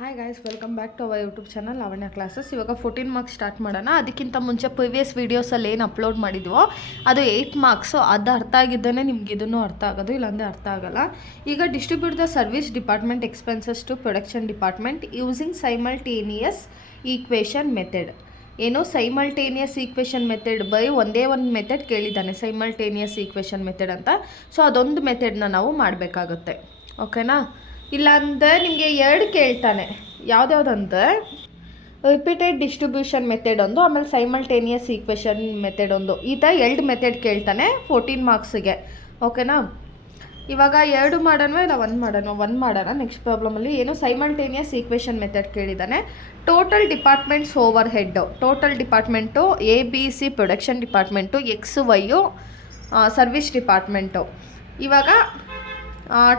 Hi guys, welcome back to our YouTube channel Lavanya classes. ಇವಾಗ 14 marks start ಮಾಡೋಣ. ಅದಕ್ಕಿಂತ ಮುಂಚೆ ಪ್ರಿವಿಯಸ್ ವೀಡಿಯೋಸಲ್ಲಿ ಏನು ಅಪ್ಲೋಡ್ ಮಾಡಿದ್ವೋ ಅದು 8 ಮಾರ್ಕ್ಸು. ಅದು ಅರ್ಥ ಆಗಿದ್ದೇ ನಿಮ್ಗೆ ಇದನ್ನು ಅರ್ಥ ಆಗೋದು, ಇಲ್ಲಾಂದರೆ ಅರ್ಥ ಆಗೋಲ್ಲ. ಈಗ distribute the service department expenses to production department using simultaneous equation method. ಏನು ಸೈಮಲ್ಟೇನಿಯಸ್ ಈಕ್ವೇಷನ್ ಮೆಥಡ್, ಒಂದೇ ಒಂದು ಮೆಥಡ್ ಕೇಳಿದ್ದಾನೆ, ಸೈಮಲ್ಟೇನಿಯಸ್ ಈಕ್ವೇಷನ್ ಮೆಥಡ್ ಅಂತ. ಸೊ ಅದೊಂದು ಮೆಥಡ್ನ ನಾವು ಮಾಡಬೇಕಾಗುತ್ತೆ, ಓಕೆನಾ? ಇಲ್ಲಾಂದರೆ ನಿಮಗೆ ಎರಡು ಕೇಳ್ತಾನೆ, ಯಾವುದ್ಯಾವುದಂದ್ರೆ ರಿಪೀಟೆಡ್ ಡಿಸ್ಟ್ರಿಬ್ಯೂಷನ್ ಮೆಥಡ್ ಒಂದು, ಆಮೇಲೆ ಸೈಮಲ್ಟೇನಿಯಸ್ ಈಕ್ವೇಷನ್ ಮೆಥಡ್ ಒಂದು. ಈ ಥರ 2 ಮೆಥಡ್ ಕೇಳ್ತಾನೆ 14 ಮಾರ್ಕ್ಸಿಗೆ, ಓಕೆನಾ? ಇವಾಗ 2 ಮಾಡೋಣ ಇಲ್ಲ 1 ಮಾಡೋಣ. ನೆಕ್ಸ್ಟ್ ಪ್ರಾಬ್ಲಮಲ್ಲಿ ಏನು ಸೈಮಲ್ಟೇನಿಯಸ್ ಈಕ್ವೇಷನ್ ಮೆಥಡ್ ಕೇಳಿದ್ದಾನೆ. Total departments overhead, total department ABC production department, XY service department. ಇವಾಗ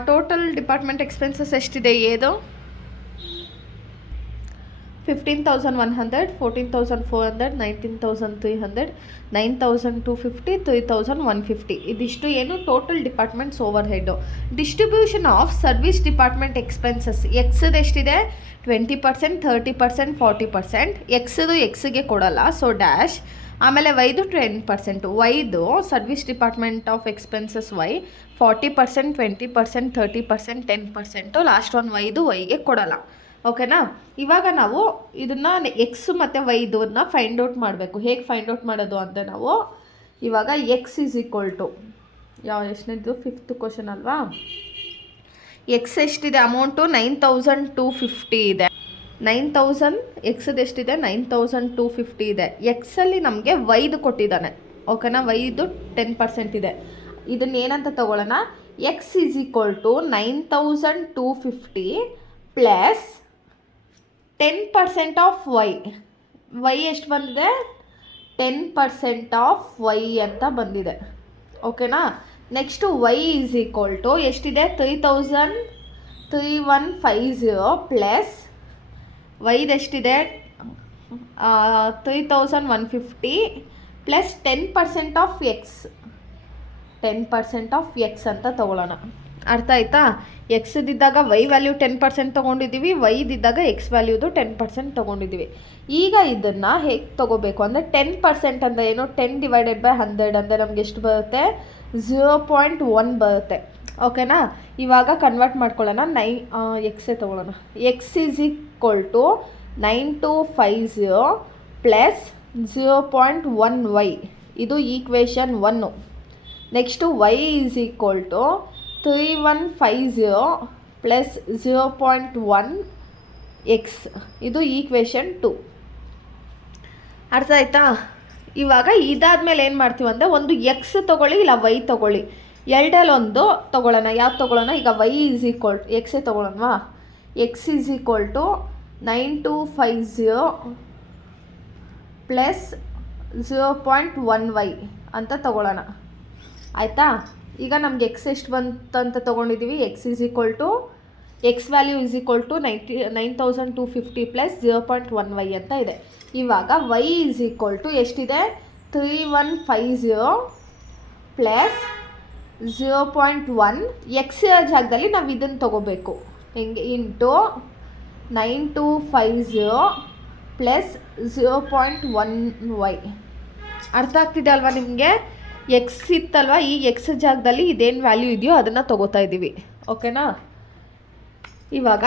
ಟೋಟಲ್ ಡಿಪಾರ್ಟ್ಮೆಂಟ್ ಎಕ್ಸ್ಪೆನ್ಸಸ್ ಎಷ್ಟಿದೆ? ಏದು 15,100, 14,400, 19,300, 9,250, 3,150. ಇದಿಷ್ಟು ಏನು total departments overhead. Distribution of service department expenses, ಎಕ್ಸ್ದು ಎಷ್ಟಿದೆ? 20%, 30%, 40%. ಎಕ್ಸ್ದು ಎಕ್ಸ್ಗೆ ಕೊಡಲ್ಲ, ಸೊ ಡ್ಯಾಶ್. ಆಮೇಲೆ ವೈದು 10%. ವೈದು service department of expenses Y 40%, 20%, 30%, 10%. Last one ವೈದು ವೈಗೆ ಕೊಡಲ್ಲ, ಓಕೆನಾ? ಇವಾಗ ನಾವು ಇದನ್ನು ಎಕ್ಸ್ ಮತ್ತು ವೈದನ್ನ ಫೈಂಡ್ ಔಟ್ ಮಾಡಬೇಕು. ಹೇಗೆ ಫೈಂಡ್ ಔಟ್ ಮಾಡೋದು ಅಂತ ನಾವು ಇವಾಗ ಎಕ್ಸ್ ಈಸ್ ಈಕ್ವಲ್ ಟು ಎಷ್ಟನೇದು? 5th ಕ್ವಶನ್ ಅಲ್ವಾ? ಎಕ್ಸ್ ಎಷ್ಟಿದೆ ಅಮೌಂಟು? 9,250 ಇದೆ. 9,000 ಎಕ್ಸ್ದು ಎಷ್ಟಿದೆ? 9,250 ಇದೆ. ಎಕ್ಸಲ್ಲಿ ನಮಗೆ ವೈದು ಕೊಟ್ಟಿದ್ದಾನೆ, ಓಕೆನಾ? ವೈದು 10% ಇದೆ. ಇದನ್ನ ಏನಂತ ತಗೊಳ್ಳೋಣ? X is equal to 9,250 plus 10% of Y. Y ಎಷ್ಟು ಬಂದಿದೆ? 10% ಆಫ್ ವೈ ಅಂತ ಬಂದಿದೆ, ಓಕೆನಾ? Next Y is equal to ಎಷ್ಟಿದೆ? 3,150 ಪ್ಲಸ್ ವೈದು ಎಷ್ಟಿದೆ? 3,150 plus 10% of X, 10% of X ಅಂತ ತೊಗೊಳ್ಳೋಣ. ಅರ್ಥ ಆಯ್ತಾ? ಎಕ್ಸ್ದಿದ್ದಾಗ ವೈ ವ್ಯಾಲ್ಯೂ 10% ತೊಗೊಂಡಿದ್ದೀವಿ, ವೈದಿದ್ದಾಗ ಎಕ್ಸ್ ವ್ಯಾಲ್ಯೂದು 10% ತೊಗೊಂಡಿದ್ದೀವಿ. ಈಗ ಇದನ್ನು ಹೇಗೆ ತೊಗೋಬೇಕು ಅಂದರೆ 10% ಅಂದರೆ ಏನು? 10 ಡಿವೈಡೆಡ್ ಬೈ 100 ಅಂದರೆ ನಮ್ಗೆ ಎಷ್ಟು ಬರುತ್ತೆ? 0.1 ಬರುತ್ತೆ, ಓಕೆನಾ? ಇವಾಗ ಕನ್ವರ್ಟ್ ಮಾಡ್ಕೊಳ್ಳೋಣ. ಎಕ್ಸೇ ತೊಗೊಳ್ಳೋಣ. X is equal to 9,250 plus 0.1 Y, ಇದು equation 1. Next Y is equal to 3,150 plus 0.1 X, ಇದು ಈಕ್ವೇಷನ್ 2. ಅರ್ಥ ಆಯ್ತಾ? ಇವಾಗ ಇದಾದಮೇಲೆ ಏನು ಮಾಡ್ತೀವಿ ಅಂದರೆ ಒಂದು ಎಕ್ಸ್ ತೊಗೊಳ್ಳಿ ಇಲ್ಲ ವೈ ತೊಗೊಳ್ಳಿ, ಎರಡಲ್ಲೊಂದು ತೊಗೊಳ್ಳೋಣ. ಯಾವ್ದು ತೊಗೊಳ್ಳೋಣ? ಈಗ ವೈ ಈಸ್ ಈಕ್ವಲ್ ಟು ಎಕ್ಸೇ ತೊಗೊಳ್ಳೋಣವಾ? X is equal to 9,250 plus 0.1 Y ಅಂತ ತೊಗೊಳ್ಳೋಣ, ಆಯಿತಾ? ಈಗ ನಮ್ಗೆ ಎಕ್ಸ್ ಎಷ್ಟು ಬಂತು ಅಂತ ತೊಗೊಂಡಿದ್ದೀವಿ. X is equal to X value is equal to 9,250 plus 0.1 Y ಅಂತ ಇದೆ. ಇವಾಗ ವೈ ಈಸ್ ಈಕ್ವಲ್ ಟು ಎಷ್ಟಿದೆ? 3,150 ಪ್ಲಸ್ 0.1 ಎಕ್ಸ್ ಜಾಗದಲ್ಲಿ ನಾವು ಇದನ್ನು ತೊಗೋಬೇಕು. ಹೆಂಗೆ? Into 9,250 plus 0.1 Y. ಅರ್ಥ ಆಗ್ತಿದೆ ಅಲ್ವಾ ನಿಮಗೆ? ಎಕ್ಸ್ ಇತ್ತಲ್ವ, ಈ ಎಕ್ಸ್ ಜಾಗದಲ್ಲಿ ಇದೇನು ವ್ಯಾಲ್ಯೂ ಇದೆಯೋ ಅದನ್ನು ತೊಗೋತಾ ಇದ್ದೀವಿ, ಓಕೆನಾ? ಇವಾಗ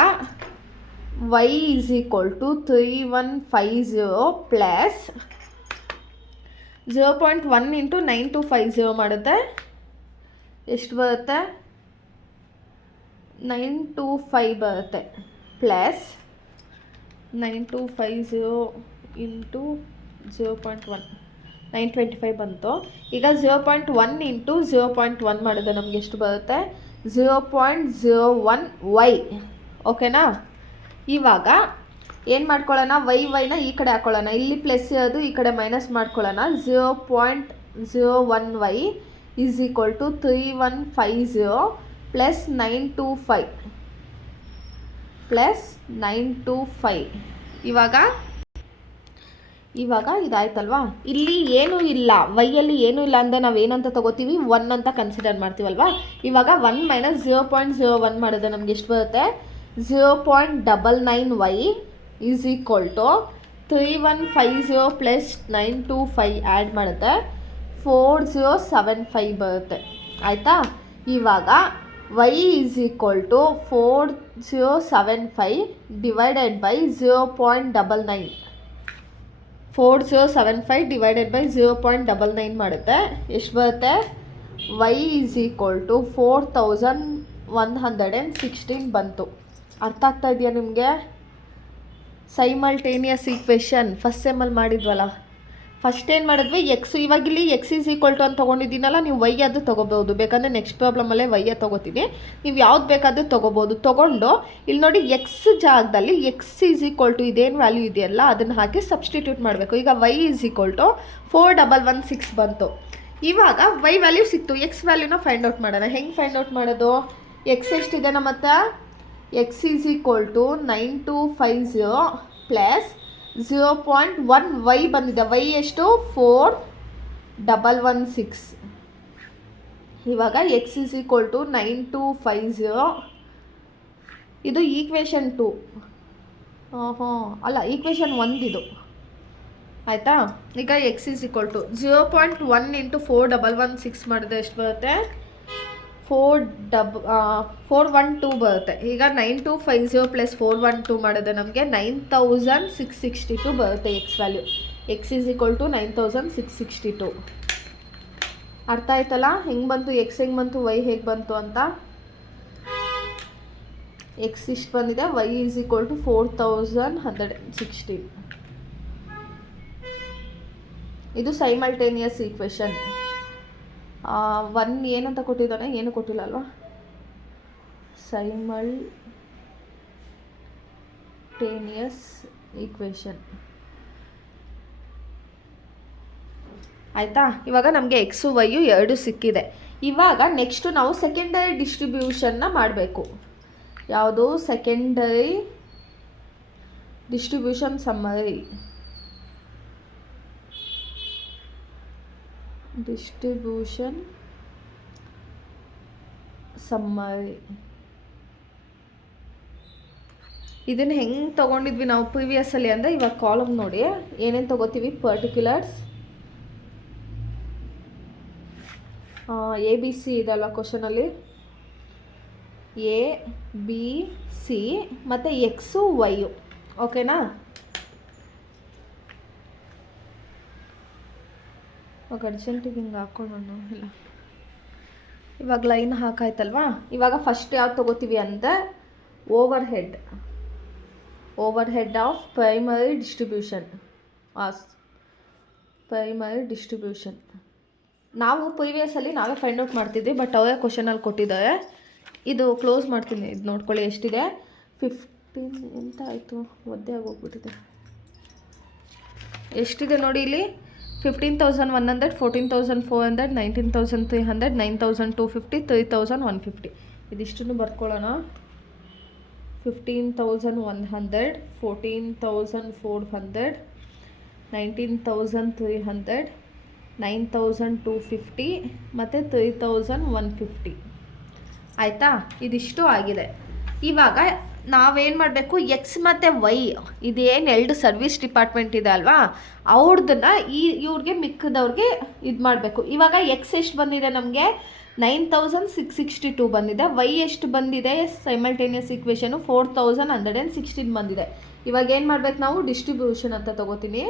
Y is equal to 3,150 plus 0.1 into 9,250 ಮಾಡುತ್ತೆ ಎಷ್ಟು ಬರುತ್ತೆ? 925 ಬರುತ್ತೆ. ಪ್ಲಸ್ 9,250 ಇಂಟು 0.1 925 ಬಂತು. ಈಗ 0.1 ಇಂಟು 0.1 ಮಾಡಿದ್ರೆ ನಮ್ಗೆ ಎಷ್ಟು ಬರುತ್ತೆ? 0.01 ವೈ, ಓಕೆನಾ? ಇವಾಗ ಏನು ಮಾಡ್ಕೊಳ್ಳೋಣ? ವೈನ ಈ ಕಡೆ ಹಾಕ್ಕೊಳ್ಳೋಣ. ಇಲ್ಲಿ ಪ್ಲಸ್ ಇರೋದು ಈ ಕಡೆ ಮೈನಸ್ ಮಾಡ್ಕೊಳ್ಳೋಣ. 0.01 Y is equal to 3,150 plus 925 ಇವಾಗ ಇದಾಯ್ತಲ್ವಾ? ಇಲ್ಲಿ ಏನೂ ಇಲ್ಲ, ವೈಯಲ್ಲಿ ಏನೂ ಇಲ್ಲ ಅಂದರೆ ನಾವು ಏನಂತ ತೊಗೋತೀವಿ? 1 ಅಂತ ಕನ್ಸಿಡರ್ ಮಾಡ್ತೀವಲ್ವಾ? ಇವಾಗ 1 ಮೈನಸ್ 0.01 ಮಾಡಿದ್ರೆ ನಮ್ಗೆ ಎಷ್ಟು ಬರುತ್ತೆ? 0.99y is equal to 3150 plus 925 add ಮಾಡಿದ್ರೆ 4075 ಬರುತ್ತೆ. ಆಯಿತಾ? ಇವಾಗ y is equal to 4075 divided by 0.99. 4075 divided by 0.99 ಮಾಡುತ್ತೆ. ಎಷ್ಟು ಬರುತ್ತೆ? y ಈಸ್ ಈಕ್ವಲ್ ಟು 4116 ಬಂತು. ಅರ್ಥ ಆಗ್ತಾ ಇದೆಯಾ ನಿಮಗೆ? ಸೈಮಲ್ಟೇನಿಯಸ್ ಈಕ್ವೇಷನ್ ಫಸ್ಟ್ ಸೆಮ್ಮಲ್ಲಿ ಮಾಡಿದ್ವಲ್ಲ. ಫಸ್ಟ್ ಏನು ಮಾಡಿದ್ವಿ, ಇವಾಗ ಇಲ್ಲಿ ಎಕ್ಸ್ ಈಸ್ ಈಕ್ವಲ್ ಟು ಅಂತ ತೊಗೊಂಡಿದ್ದೀನಲ್ಲ, ನೀವು ವೈ ಅದು ತೊಗೋಬೋದು. ಬೇಕಂದರೆ ನೆಕ್ಸ್ಟ್ ಪ್ರಾಬ್ಲಮಲ್ಲೇ ವೈಯ ತೊಗೋತೀನಿ. ನೀವು ಯಾವ್ದು ಬೇಕಾದರೂ ತೊಗೋಬೋದು. ತೊಗೊಂಡು ಇಲ್ಲಿ ನೋಡಿ ಎಕ್ಸ್ ಜಾಗದಲ್ಲಿ ಎಕ್ಸ್ ಈಸ್ ಈಕ್ವಲ್ ಟು ಇದೇನು ವ್ಯಾಲ್ಯೂ ಇದೆಯಲ್ಲ ಅದನ್ನು ಹಾಕಿ ಸಬ್ಸ್ಟಿಟ್ಯೂಟ್ ಮಾಡಬೇಕು. ಈಗ ವೈ ಈಸ್ ಈಕ್ವಲ್ ಟು 4116 ಬಂತು. ಇವಾಗ ವೈ ವ್ಯಾಲ್ಯೂ ಸಿಕ್ತು, ಎಕ್ಸ್ ವ್ಯಾಲ್ಯೂನ ಫೈಂಡ್ ಔಟ್ ಮಾಡೋಣ. ಹೆಂಗೆ ಫೈಂಡ್ ಔಟ್ ಮಾಡೋದು? ಎಕ್ಸ್ ಎಷ್ಟಿದೆ ನಮ್ಮ ಹತ್ರ? X is equal to 9250 plus 0.1 Y ಬಂದಿದೆ. ವೈ ಎಷ್ಟು? 4116. ಇವಾಗ ಎಕ್ಸ್ ಈಸ್ ಈಕ್ವಲ್ ಟು 9250. ಇದು ಈಕ್ವೇಷನ್ 2. ಅಲ್ಲ, ಈಕ್ವೇಷನ್ 1 ಇದು. ಆಯಿತಾ? ಈಗ X is equal to 0.1 into 4116 ಮಾಡಿದ್ರೆ ಎಷ್ಟು ಬರುತ್ತೆ? 412 ಬರುತ್ತೆ. ಈಗ 9250 ಪ್ಲಸ್ 412 ಮಾಡಿದ್ರೆ ನಮಗೆ 9662 ಬರುತ್ತೆ X value. X is equal to 9662. ಅರ್ಥ ಆಯ್ತಲ್ಲ ಹೆಂಗೆ ಬಂತು? ಎಕ್ಸ್ ಹೆಂಗೆ ಬಂತು, ವೈ ಹೇಗೆ ಬಂತು ಅಂತ. ಎಕ್ಸ್ ಇಷ್ಟು ಬಂದಿದೆ, ವೈ ಈಸ್ ಈಕ್ವಲ್ ಟು 4116. ಇದು ಸೈಮಲ್ಟೇನಿಯಸ್ ಈಕ್ವೇಷನ್. 1 ಏನಂತ ಕೊಟ್ಟಿದ್ದಾನೆ? ಏನು ಕೊಟ್ಟಿಲ್ಲ ಅಲ್ವಾ? Simultaneous equation. ಆಯಿತಾ? ಇವಾಗ ನಮಗೆ ಎಕ್ಸು ವೈಯು ಎರಡು ಸಿಕ್ಕಿದೆ. ಇವಾಗ ನೆಕ್ಸ್ಟು ನಾವು ಸೆಕೆಂಡರಿ ಡಿಸ್ಟ್ರಿಬ್ಯೂಷನ್ನ ಮಾಡಬೇಕು. ಯಾವುದು? Secondary distribution summary. Distribution summary ಇದನ್ನು ಹೆಂಗೆ ತೊಗೊಂಡಿದ್ವಿ ನಾವು ಪ್ರಿವಿಯಸ್ಸಲ್ಲಿ ಅಂದರೆ, ಇವಾಗ ಕಾಲಮ್ ನೋಡಿ ಏನೇನು ತೊಗೋತೀವಿ. ಪರ್ಟಿಕ್ಯುಲರ್ಸ್, ಎ ಬಿ ಸಿ ಇದಲ್ಲ ಕ್ವಶನಲ್ಲಿ, ಎ ಬಿ ಸಿ ಮತ್ತು ಎಕ್ಸು ವೈಯು. ಓಕೆನಾ? ಅರ್ಜೆಂಟಿಗೆ ಹಿಂಗೆ ಹಾಕೊಳ್ಳೋಣ. ಇಲ್ಲ, ಇವಾಗ ಲೈನ್ ಹಾಕಾಯ್ತಲ್ವಾ. ಇವಾಗ ಫಸ್ಟ್ ಯಾವ್ದು ತೊಗೋತೀವಿ ಅಂದರೆ over head of primary distribution. ನಾವು ಪ್ರಿವಿಯಸ್ಸಲ್ಲಿ ನಾವೇ ಫೈಂಡ್ ಔಟ್ ಮಾಡ್ತಿದ್ವಿ, ಬಟ್ ಅವರೇ ಕ್ವಶನಲ್ಲಿ ಕೊಟ್ಟಿದ್ದಾರೆ. ಇದು ಕ್ಲೋಸ್ ಮಾಡ್ತೀನಿ, ಇದು ನೋಡ್ಕೊಳ್ಳಿ ಎಷ್ಟಿದೆ. 15 ಎಂತ ಆಯಿತು, ಒದ್ದೆ ಆಗೋಗ್ಬಿಟ್ಟಿದೆ. ಎಷ್ಟಿದೆ ನೋಡಿ ಇಲ್ಲಿ, 15,100, 14,400, 19,300, 9,250, 3,150. ಇದಿಷ್ಟನ್ನು ಬರ್ಕೊಳ್ಳೋಣ. 15,100, 14,400, 19,300, 9,250 ಮತ್ತು 3,150. ಆಯಿತಾ? ಇದಿಷ್ಟು ಆಗಿದೆ. ಇವಾಗ ನಾವೇನು ಮಾಡಬೇಕು, ಎಕ್ಸ್ ಮತ್ತು ವೈ ಇದೇನು ಎರಡು ಸರ್ವಿಸ್ ಡಿಪಾರ್ಟ್ಮೆಂಟ್ ಇದೆ ಅಲ್ವಾ, ಅವ್ರದ್ದನ್ನು ಇವ್ರಿಗೆ ಮಿಕ್ಕದವ್ರಿಗೆ ಇದು ಮಾಡಬೇಕು. ಇವಾಗ ಎಕ್ಸ್ ಎಷ್ಟು ಬಂದಿದೆ ನಮಗೆ? 9662 ಬಂದಿದೆ. ವೈ ಎಷ್ಟು ಬಂದಿದೆ? ಸೈಮಲ್ಟೇನಿಯಸ್ ಈಕ್ವೇಷನು 4116 ಬಂದಿದೆ. ಇವಾಗ ಏನು ಮಾಡಬೇಕು ನಾವು? ಡಿಸ್ಟ್ರಿಬ್ಯೂಷನ್ ಅಂತ ತಗೋತೀನಿ.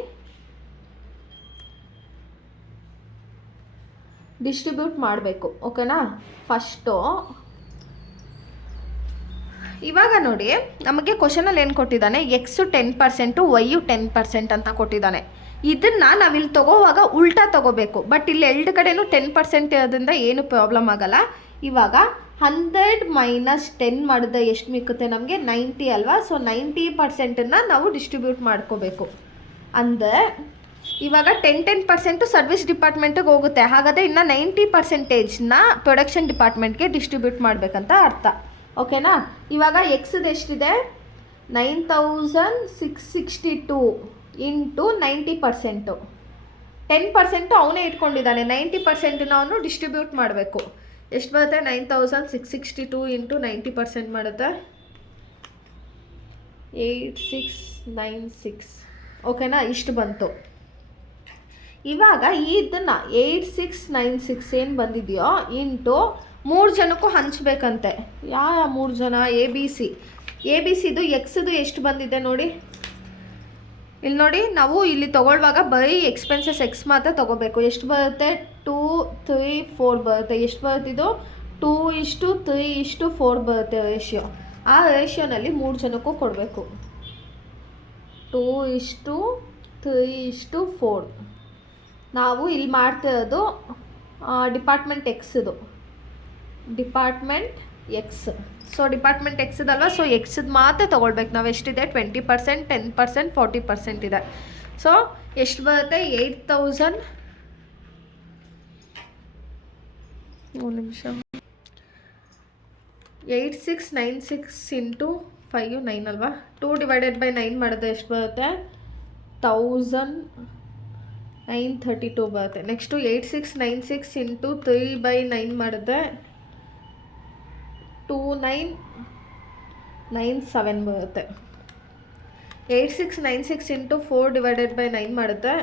ಡಿಸ್ಟ್ರಿಬ್ಯೂಟ್ ಮಾಡಬೇಕು. ಓಕೆನಾ? ಫಸ್ಟು ಇವಾಗ ನೋಡಿ, ನಮಗೆ ಕ್ವಶನಲ್ಲಿ ಏನು ಕೊಟ್ಟಿದ್ದಾನೆ? ಎಕ್ಸು 10%, ವೈಯು 10% ಅಂತ ಕೊಟ್ಟಿದ್ದಾನೆ. ಇದನ್ನು ನಾವಿಲ್ಲಿ ತೊಗೋವಾಗ ಉಲ್ಟಾ ತೊಗೋಬೇಕು. ಬಟ್ ಇಲ್ಲಿ ಎರಡು ಕಡೆಯೂ 10% ಇರೋದ್ರಿಂದ ಏನು ಪ್ರಾಬ್ಲಮ್ ಆಗಲ್ಲ. ಇವಾಗ 100 ಮೈನಸ್ 10 ಮಾಡಿದ್ರೆ ಎಷ್ಟು ಮಿಕ್ಕುತ್ತೆ ನಮಗೆ? 90 ಅಲ್ವಾ? ಸೊ 90%ನ್ನು ನಾವು ಡಿಸ್ಟ್ರಿಬ್ಯೂಟ್ ಮಾಡ್ಕೋಬೇಕು. ಅಂದರೆ ಇವಾಗ 10% ಸರ್ವಿಸ್ ಡಿಪಾರ್ಟ್ಮೆಂಟಿಗೆ ಹೋಗುತ್ತೆ. ಹಾಗಾದರೆ ಇನ್ನು 90%ನ ಪ್ರೊಡಕ್ಷನ್ ಡಿಪಾರ್ಟ್ಮೆಂಟ್ಗೆ ಡಿಸ್ಟ್ರಿಬ್ಯೂಟ್ ಮಾಡಬೇಕಂತ ಅರ್ಥ. ಓಕೆನಾ? ಇವಾಗ ಎಕ್ಸ್ದು ಎಷ್ಟಿದೆ? 9662 ಇಂಟು 90%. 10% ಅವನೇ ಇಟ್ಕೊಂಡಿದ್ದಾನೆ, 90%ನ ಅವನು ಡಿಸ್ಟ್ರಿಬ್ಯೂಟ್ ಮಾಡಬೇಕು. ಎಷ್ಟು ಬರುತ್ತೆ? 9662 ಇಂಟು 90% ಮಾಡುತ್ತೆ 8696 ಓಕೆನಾ, ಇಷ್ಟು ಬಂತು. ಇವಾಗ ಇದನ್ನು 8696 ಏನು ಬಂದಿದೆಯೋ ಇಂಟು 3 ಜನಕ್ಕೂ ಹಂಚಬೇಕಂತೆ. ಯಾವ 3 ಜನ? ಎ ಬಿ ಸಿದು ಎಕ್ಸ್ದು ಎಷ್ಟು ಬಂದಿದೆ ನೋಡಿ ಇಲ್ಲಿ ನೋಡಿ. ನಾವು ಇಲ್ಲಿ ತೊಗೊಳ್ಳುವಾಗ ಬರೀ ಎಕ್ಸ್ಪೆನ್ಸಸ್ ಎಕ್ಸ್ ಮಾತ್ರ ತೊಗೋಬೇಕು. ಎಷ್ಟು ಬರುತ್ತೆ? 2 3 4 ಬರುತ್ತೆ. ಎಷ್ಟು ಬರುತ್ತಿದ್ದು? 2:3:4 ಬರುತ್ತೆ ರೇಷಿಯೋ. ಆ ರೇಷಿಯೋನಲ್ಲಿ 3 ಜನಕ್ಕೂ ಕೊಡಬೇಕು. 2:3:4. ನಾವು ಇಲ್ಲಿ ಮಾಡ್ತಿರೋದು ಡಿಪಾರ್ಟ್ಮೆಂಟ್ ಎಕ್ಸ್ದು, ಡಿಪಾರ್ಟ್ಮೆಂಟ್ ಎಕ್ಸ್. ಸೊ ಡಿಪಾರ್ಟ್ಮೆಂಟ್ ಎಕ್ಸ್ದಲ್ವ, ಸೊ ಎಕ್ಸ್ದು ಮಾತ್ರ ತೊಗೊಳ್ಬೇಕು ನಾವು. ಎಷ್ಟಿದೆ? 20%, 10%, 40% ಇದೆ. ಸೊ ಎಷ್ಟು ಬರುತ್ತೆ? 8000. ಒಂದು ನಿಮಿಷ. 8696 ಇಂಟು 5 9 ಅಲ್ವಾ. 2/9 ಮಾಡಿದ್ರೆ ಎಷ್ಟು ಬರುತ್ತೆ? 1932 ಬರುತ್ತೆ. ನೆಕ್ಸ್ಟು 8696 ಇಂಟು 3/9 ಮಾಡಿದ್ರೆ 2997 ಬರುತ್ತೆ. 8696 ಇಂಟು 4/9 ಮಾಡಿದ್ರೆ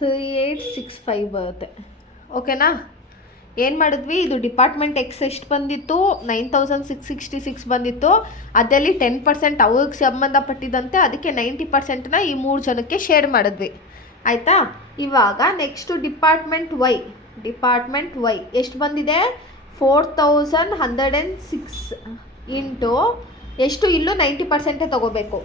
3865 ಬರುತ್ತೆ. ಓಕೆನಾ? ಏನು ಮಾಡಿದ್ವಿ? ಇದು ಡಿಪಾರ್ಟ್ಮೆಂಟ್ ಎಕ್ಸ್ ಎಷ್ಟು ಬಂದಿತ್ತು? 9666 ಬಂದಿತ್ತು. ಅದರಲ್ಲಿ 10% ಅವ್ರಿಗೆ ಸಂಬಂಧಪಟ್ಟಿದ್ದಂತೆ, ಅದಕ್ಕೆ 90%ನ ಈ 3 ಜನಕ್ಕೆ ಶೇರ್ ಮಾಡಿದ್ವಿ. ಆಯಿತಾ? ಇವಾಗ ನೆಕ್ಸ್ಟು ಡಿಪಾರ್ಟ್ಮೆಂಟ್ ವೈ ಎಷ್ಟು ಬಂದಿದೆ? 4106 ಇಂಟು ಎಷ್ಟು? ಇಲ್ಲೂ 90%. ತೊಗೋಬೇಕು.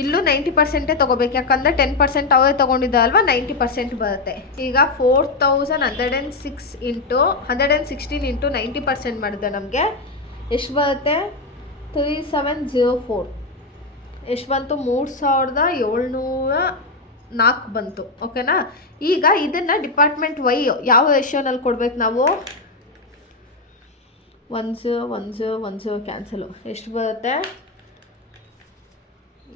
ಇಲ್ಲೂ 90% ತೊಗೋಬೇಕು, ಯಾಕಂದರೆ 10% ಅವರೇ ತೊಗೊಂಡಿದ್ದ ಅಲ್ವಾ, 90% ಬರುತ್ತೆ. ಈಗ 4106 ಇಂಟು 116 ಇಂಟು 90% ಮಾಡಿದೆ ನಮಗೆ ಎಷ್ಟು ಬರುತ್ತೆ? 3704. ಎಷ್ಟು ಬಂತು? 3704 ಬಂತು. ಓಕೆನಾ? ಈಗ ಇದನ್ನು ಡಿಪಾರ್ಟ್ಮೆಂಟ್ ವೈ ಯಾವ ರೇಷಿಯೋನಲ್ಲಿ ಕೊಡ್ಬೇಕು ನಾವು? 10 ಕ್ಯಾನ್ಸಲು. ಎಷ್ಟು ಬರುತ್ತೆ?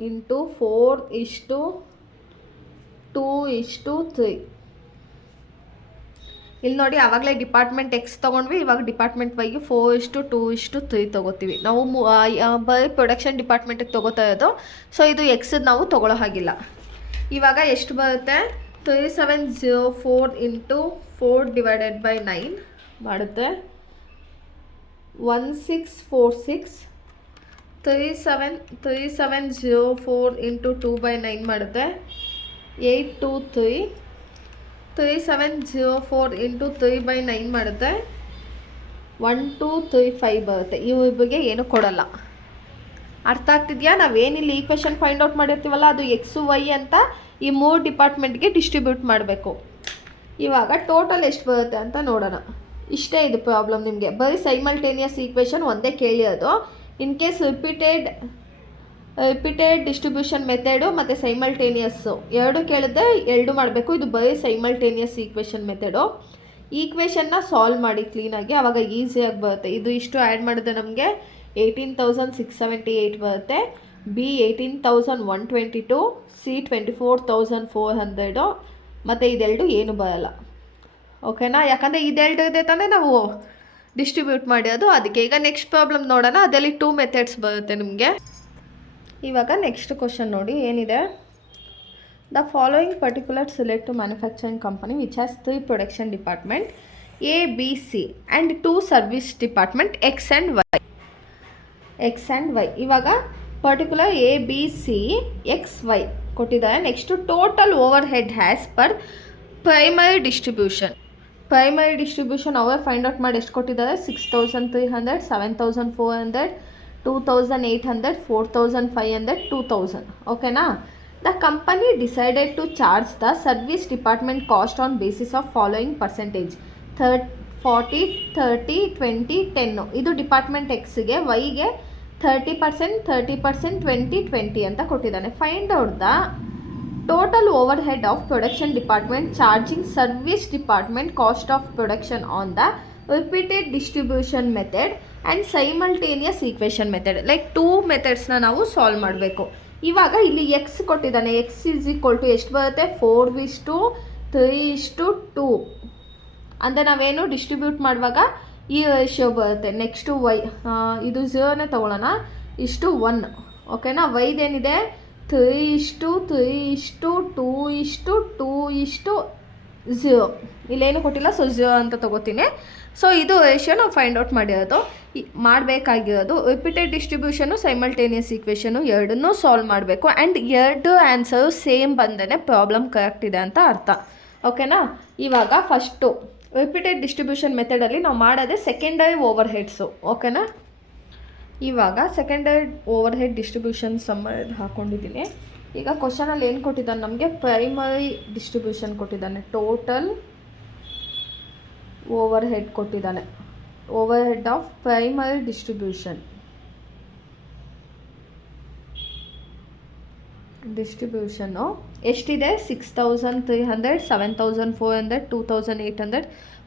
ಇಂಟು 4:2:3. ಇಲ್ಲಿ ನೋಡಿ, ಆವಾಗಲೇ ಡಿಪಾರ್ಟ್ಮೆಂಟ್ ಎಕ್ಸ್ ತೊಗೊಂಡ್ವಿ, ಇವಾಗ ಡಿಪಾರ್ಟ್ಮೆಂಟ್ ವೈಗೆ 4:2:3 ತೊಗೋತೀವಿ ನಾವು. ಬರೀ ಪ್ರೊಡಕ್ಷನ್ ಡಿಪಾರ್ಟ್ಮೆಂಟಿಗೆ ತೊಗೋತಾ ಇರೋದು. ಸೊ ಇದು ಎಕ್ಸದ್ದು ನಾವು ತೊಗೊಳ್ಳೋ ಹಾಗಿಲ್ಲ. ಇವಾಗ ಎಷ್ಟು ಬರುತ್ತೆ? 3704 ಇಂಟು 4/9 ಮಾಡುತ್ತೆ 1646. 3704 ಇಂಟು 2/9 ಮಾಡಿದ್ರೆ 823. 3704 ಇಂಟು 3/9 ಮಾಡಿದ್ರೆ 1235 ಬರುತ್ತೆ. ಇವ್ರಿಗೆ ಏನು ಕೊಡಲ್ಲ. ಅರ್ಥ ಆಗ್ತಿದೆಯಾ? ನಾವೇನಿಲ್ಲಿ ಈಕ್ವೇಷನ್ ಫೈಂಡ್ ಔಟ್ ಮಾಡಿರ್ತೀವಲ್ಲ, ಅದು ಎಕ್ಸು ವೈ ಅಂತ ಈ 3 ಡಿಪಾರ್ಟ್ಮೆಂಟ್ಗೆ ಡಿಸ್ಟ್ರಿಬ್ಯೂಟ್ ಮಾಡಬೇಕು. ಇವಾಗ ಟೋಟಲ್ ಎಷ್ಟು ಬರುತ್ತೆ ಅಂತ ನೋಡೋಣ. ಇಷ್ಟೇ ಇದು ಪ್ರಾಬ್ಲಮ್ ನಿಮಗೆ. ಬರೀ ಸೈಮಲ್ಟೇನಿಯಸ್ ಈಕ್ವೇಷನ್ ಒಂದೇ ಕೇಳಿರೋದು. In case repeated distribution method ಮತ್ತು ಸೈಮಲ್ಟೇನಿಯಸ್ಸು ಎರಡು ಕೇಳಿದ್ರೆ ಎರಡು ಮಾಡಬೇಕು. ಇದು ಬರೀ ಸೈಮಲ್ಟೇನಿಯಸ್ ಈಕ್ವೇಷನ್ ಮೆಥಡು. ಈಕ್ವೇಷನ್ನ ಸಾಲ್ವ್ ಮಾಡಿ ಕ್ಲೀನಾಗಿ, ಆವಾಗ ಈಸಿಯಾಗಿ ಬರುತ್ತೆ. ಇದು ಇಷ್ಟು ಆ್ಯಡ್ ಮಾಡಿದ್ರೆ ನಮಗೆ 18678 ಬರುತ್ತೆ. ಬಿ 18122, ಸಿ 24400 ಮತ್ತು ಇದೆರಡು ಏನು ಬರೋಲ್ಲ. ಓಕೆನಾ? ಯಾಕಂದರೆ ಇದೆರಡು ಇದೆ ತಾನೇ ನಾವು ಡಿಸ್ಟ್ರಿಬ್ಯೂಟ್ ಮಾಡೋದು, ಅದಕ್ಕೆ. ಈಗ ನೆಕ್ಸ್ಟ್ ಪ್ರಾಬ್ಲಮ್ ನೋಡೋಣ. ಅದರಲ್ಲಿ 2 ಮೆಥಡ್ಸ್ ಬರುತ್ತೆ ನಿಮಗೆ. ಇವಾಗ ನೆಕ್ಸ್ಟ್ ಕ್ವಶನ್ ನೋಡಿ ಏನಿದೆ. The following particular select manufacturing company which has 3 production department A B C and 2 service department X and Y. ಇವಾಗ particular A B C X Y ಕೊಟ್ಟಿದ್ದಾರೆ. Next total overhead has per primary distribution ಅವರೇ find out ಮಾಡಿ ಎಷ್ಟು ಕೊಟ್ಟಿದ್ದಾರೆ? 6300, 7400, 2800, 4500, 2000. ಓಕೆನಾ? The company decided to charge the service department cost on basis of following percentage 40, 30, 20, 10. ಇದು department ಎಕ್ಸ್ಗೆ, ವೈಗೆ 30%, 30%, 20, 20 ಅಂತ ಕೊಟ್ಟಿದ್ದಾನೆ. Find out the total over head of production department charging service department cost of production on the repeated distribution method and simultaneous equation method. Like 2 ಮೆಥಡ್ಸ್ನ ನಾವು solve ಮಾಡಬೇಕು. ಇವಾಗ ಇಲ್ಲಿ X ಕೊಟ್ಟಿದ್ದಾನೆ. X is equal to ಎಷ್ಟು ಬರುತ್ತೆ? 4:3:2 ಅಂದರೆ ನಾವೇನು distribute ಮಾಡುವಾಗ ಈ ರೇಷಿಯೋ ಬರುತ್ತೆ. ನೆಕ್ಸ್ಟು ವೈ ಇದು 0ನೇ ತೊಗೊಳ್ಳೋಣ. 1. ಓಕೆನಾ. ವೈದೇನಿದೆ 3:2:2:0. ಇಲ್ಲೇನು ಕೊಟ್ಟಿಲ್ಲ, ಸೊ 0 ಅಂತ ತೊಗೋತೀನಿ. ಸೊ ಇದು ರೇಷಿಯೋ ನಾವು ಫೈಂಡ್ ಔಟ್ ಮಾಡಿರೋದು. ಮಾಡಬೇಕಾಗಿರೋದು ರಿಪೀಟೆಡ್ ಡಿಸ್ಟ್ರಿಬ್ಯೂಷನು, ಸೈಮಲ್ಟೇನಿಯಸ್ ಈಕ್ವೇಷನು ಎರಡನ್ನೂ ಸಾಲ್ವ್ ಮಾಡಬೇಕು. ಆ್ಯಂಡ್ ಎರಡು ಆನ್ಸರು ಸೇಮ್ ಬಂದೇ ಪ್ರಾಬ್ಲಮ್ ಕರೆಕ್ಟ್ ಇದೆ ಅಂತ ಅರ್ಥ. ಓಕೆನಾ. ಇವಾಗ ಫಸ್ಟು ರಿಪೀಟೆಡ್ ಡಿಸ್ಟ್ರಿಬ್ಯೂಷನ್ ಮೆಥಡಲ್ಲಿ ನಾವು ಮಾಡೋದೇ ಸೆಕೆಂಡರಿ ಓವರ್ ಹೆಡ್ಸು. ಓಕೆನಾ. ಇವಾಗ secondary over head distribution summer ಹಾಕ್ಕೊಂಡಿದ್ದೀನಿ. ಈಗ ಕ್ವಶನಲ್ಲಿ ಏನು ಕೊಟ್ಟಿದ್ದಾನೆ ನಮಗೆ, ಪ್ರೈಮರಿ ಡಿಸ್ಟ್ರಿಬ್ಯೂಷನ್ ಕೊಟ್ಟಿದ್ದಾನೆ, ಟೋಟಲ್ ಓವರ್ ಹೆಡ್ ಕೊಟ್ಟಿದ್ದಾನೆ, over head of primary distribution ಎಷ್ಟಿದೆ, 6,300, 7,400, 2,800,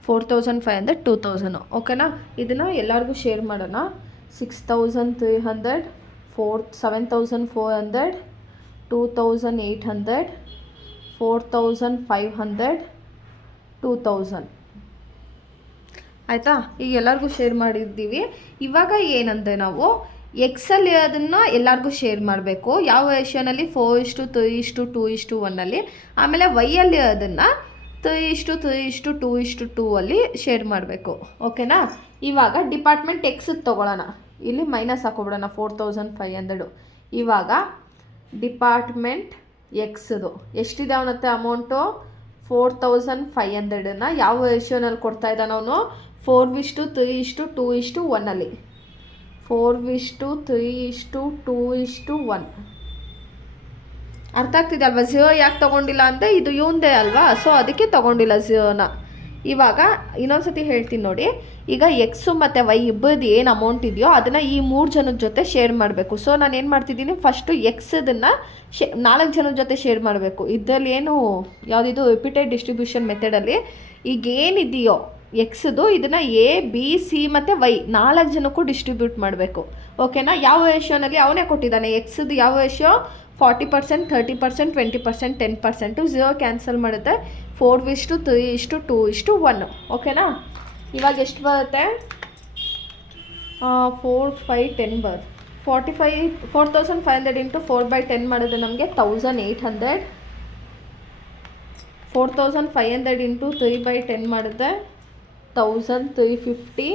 4,500, 2,000. ಓಕೆನಾ. ಇದನ್ನು ಎಲ್ಲರಿಗೂ ಶೇರ್ ಮಾಡೋಣ. 6,300, 7,400, 2,800, 4,500, 2,000. ಆಯಿತಾ. ಈಗ ಎಲ್ಲರಿಗೂ ಶೇರ್ ಮಾಡಿದ್ದೀವಿ. ಇವಾಗ ಏನಂದರೆ ನಾವು ಎಕ್ಸಲ್ಲಿ ಅದನ್ನು ಎಲ್ಲರಿಗೂ ಶೇರ್ ಮಾಡಬೇಕು. ಯಾವ ರೇಷಿಯೋನಲ್ಲಿ, 4:3:2:1. ಆಮೇಲೆ ವೈಯಲ್ಲಿ ಅದನ್ನು 3:3:2:2 ಅಲ್ಲಿ ಶೇರ್ ಮಾಡಬೇಕು. ಓಕೆನಾ. ಇವಾಗ ಡಿಪಾರ್ಟ್ಮೆಂಟ್ ಎಕ್ಸಿಗೆ ತೊಗೊಳ್ಳೋಣ. ಇಲ್ಲಿ ಮೈನಸ್ ಹಾಕೊಬಿಡೋಣ 4,500. ಇವಾಗ ಡಿಪಾರ್ಟ್ಮೆಂಟ್ ಎಕ್ಸ್ದು ಎಷ್ಟಿದೆ ಅವನತ್ತೆ ಅಮೌಂಟು, 4,500ನ ಯಾವ ರೇಷಿಯೋನಲ್ಲಿ ಕೊಡ್ತಾ ಇದ್ದಾನೆ ಅವನು, 4:3:2:1. 4:3:2:1. ಅರ್ಥ ಆಗ್ತಿದೆ ಅಲ್ವಾ. 0 ಯಾಕೆ ತೊಗೊಂಡಿಲ್ಲ ಅಂದರೆ ಇದು ಇವಂದೇ ಅಲ್ವಾ, ಸೊ ಅದಕ್ಕೆ ತೊಗೊಂಡಿಲ್ಲ 0ನ. ಇವಾಗ ಇನ್ನೊಂದ್ಸತಿ ಹೇಳ್ತೀನಿ ನೋಡಿ. ಈಗ ಎಕ್ಸು ಮತ್ತು ವೈ ಇಬ್ಬರದ್ದು ಏನು ಅಮೌಂಟ್ ಇದೆಯೋ ಅದನ್ನು ಈ 3 ಜನದ ಜೊತೆ ಶೇರ್ ಮಾಡಬೇಕು. ಸೊ ನಾನು ಏನು ಮಾಡ್ತಿದ್ದೀನಿ, ಫಸ್ಟು ಎಕ್ಸದನ್ನು 4 ಜನದ ಜೊತೆ ಶೇರ್ ಮಾಡಬೇಕು. ಇದರಲ್ಲಿ ಏನು ಯಾವುದಿದು ರಿಪೀಟೆಡ್ ಡಿಸ್ಟ್ರಿಬ್ಯೂಷನ್ ಮೆಥಡಲ್ಲಿ ಈಗ ಏನಿದೆಯೋ ಎಕ್ಸ್ದು ಇದನ್ನು A, B, C ಮತ್ತು ವೈ 4 ಜನಕ್ಕೂ ಡಿಸ್ಟ್ರಿಬ್ಯೂಟ್ ಮಾಡಬೇಕು. ಓಕೆನಾ. ಯಾವ ರೇಷಿಯೋನಲ್ಲಿ ಅವನೇ ಕೊಟ್ಟಿದ್ದಾನೆ, ಎಕ್ಸ್ದು ಯಾವ ರೇಷಿಯೋ, 40%, 30%, 20%, 10%. 0 ಕ್ಯಾನ್ಸಲ್ ಮಾಡುತ್ತೆ, 4:3:2:1. ಓಕೆನಾ. ಇವಾಗ ಎಷ್ಟು ಬರುತ್ತೆ, 4, 5, 10 ಬರುತ್ತೆ. 4,500 ಇಂಟು 4/10 ಮಾಡಿದ್ರೆ ನಮಗೆ 1,800. 4,500 ಇಂಟು 3/10 ಮಾಡಿದ್ರೆ 1,350.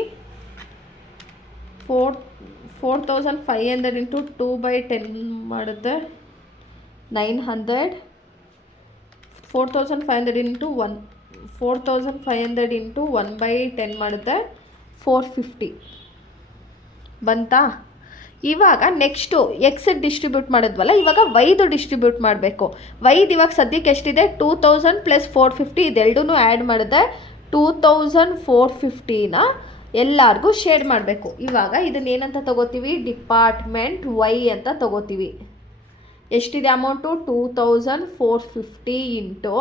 4,500 ಇಂಟು 2/10 ಮಾಡಿದ್ರೆ 900. 4,500 ಇಂಟು 1/10 ಮಾಡಿದ್ರೆ 450 ಬಂತಾ. ಇವಾಗ ನೆಕ್ಸ್ಟು ಎಕ್ಸ್ ಡಿಸ್ಟ್ರಿಬ್ಯೂಟ್ ಮಾಡಿದ್ವಲ್ಲ, ಇವಾಗ ವೈದು ಡಿಸ್ಟ್ರಿಬ್ಯೂಟ್ ಮಾಡಬೇಕು. ವೈದು ಇವಾಗ ಸದ್ಯಕ್ಕೆ ಎಷ್ಟಿದೆ, 2,000 + 450 ಇದೆರಡೂ ಆ್ಯಡ್ ಮಾಡಿದ್ರೆ 2,450ನ ಎಲ್ಲರಿಗೂ ಶೇರ್ ಮಾಡಬೇಕು. ಇವಾಗ ಇದನ್ನ ಏನಂತ ತಗೋತೀವಿ, ಡಿಪಾರ್ಟ್ಮೆಂಟ್ ವೈ ಅಂತ ತಗೋತೀವಿ. ಎಷ್ಟಿದೆ ಅಮೌಂಟು, 2,450 ಇಂಟು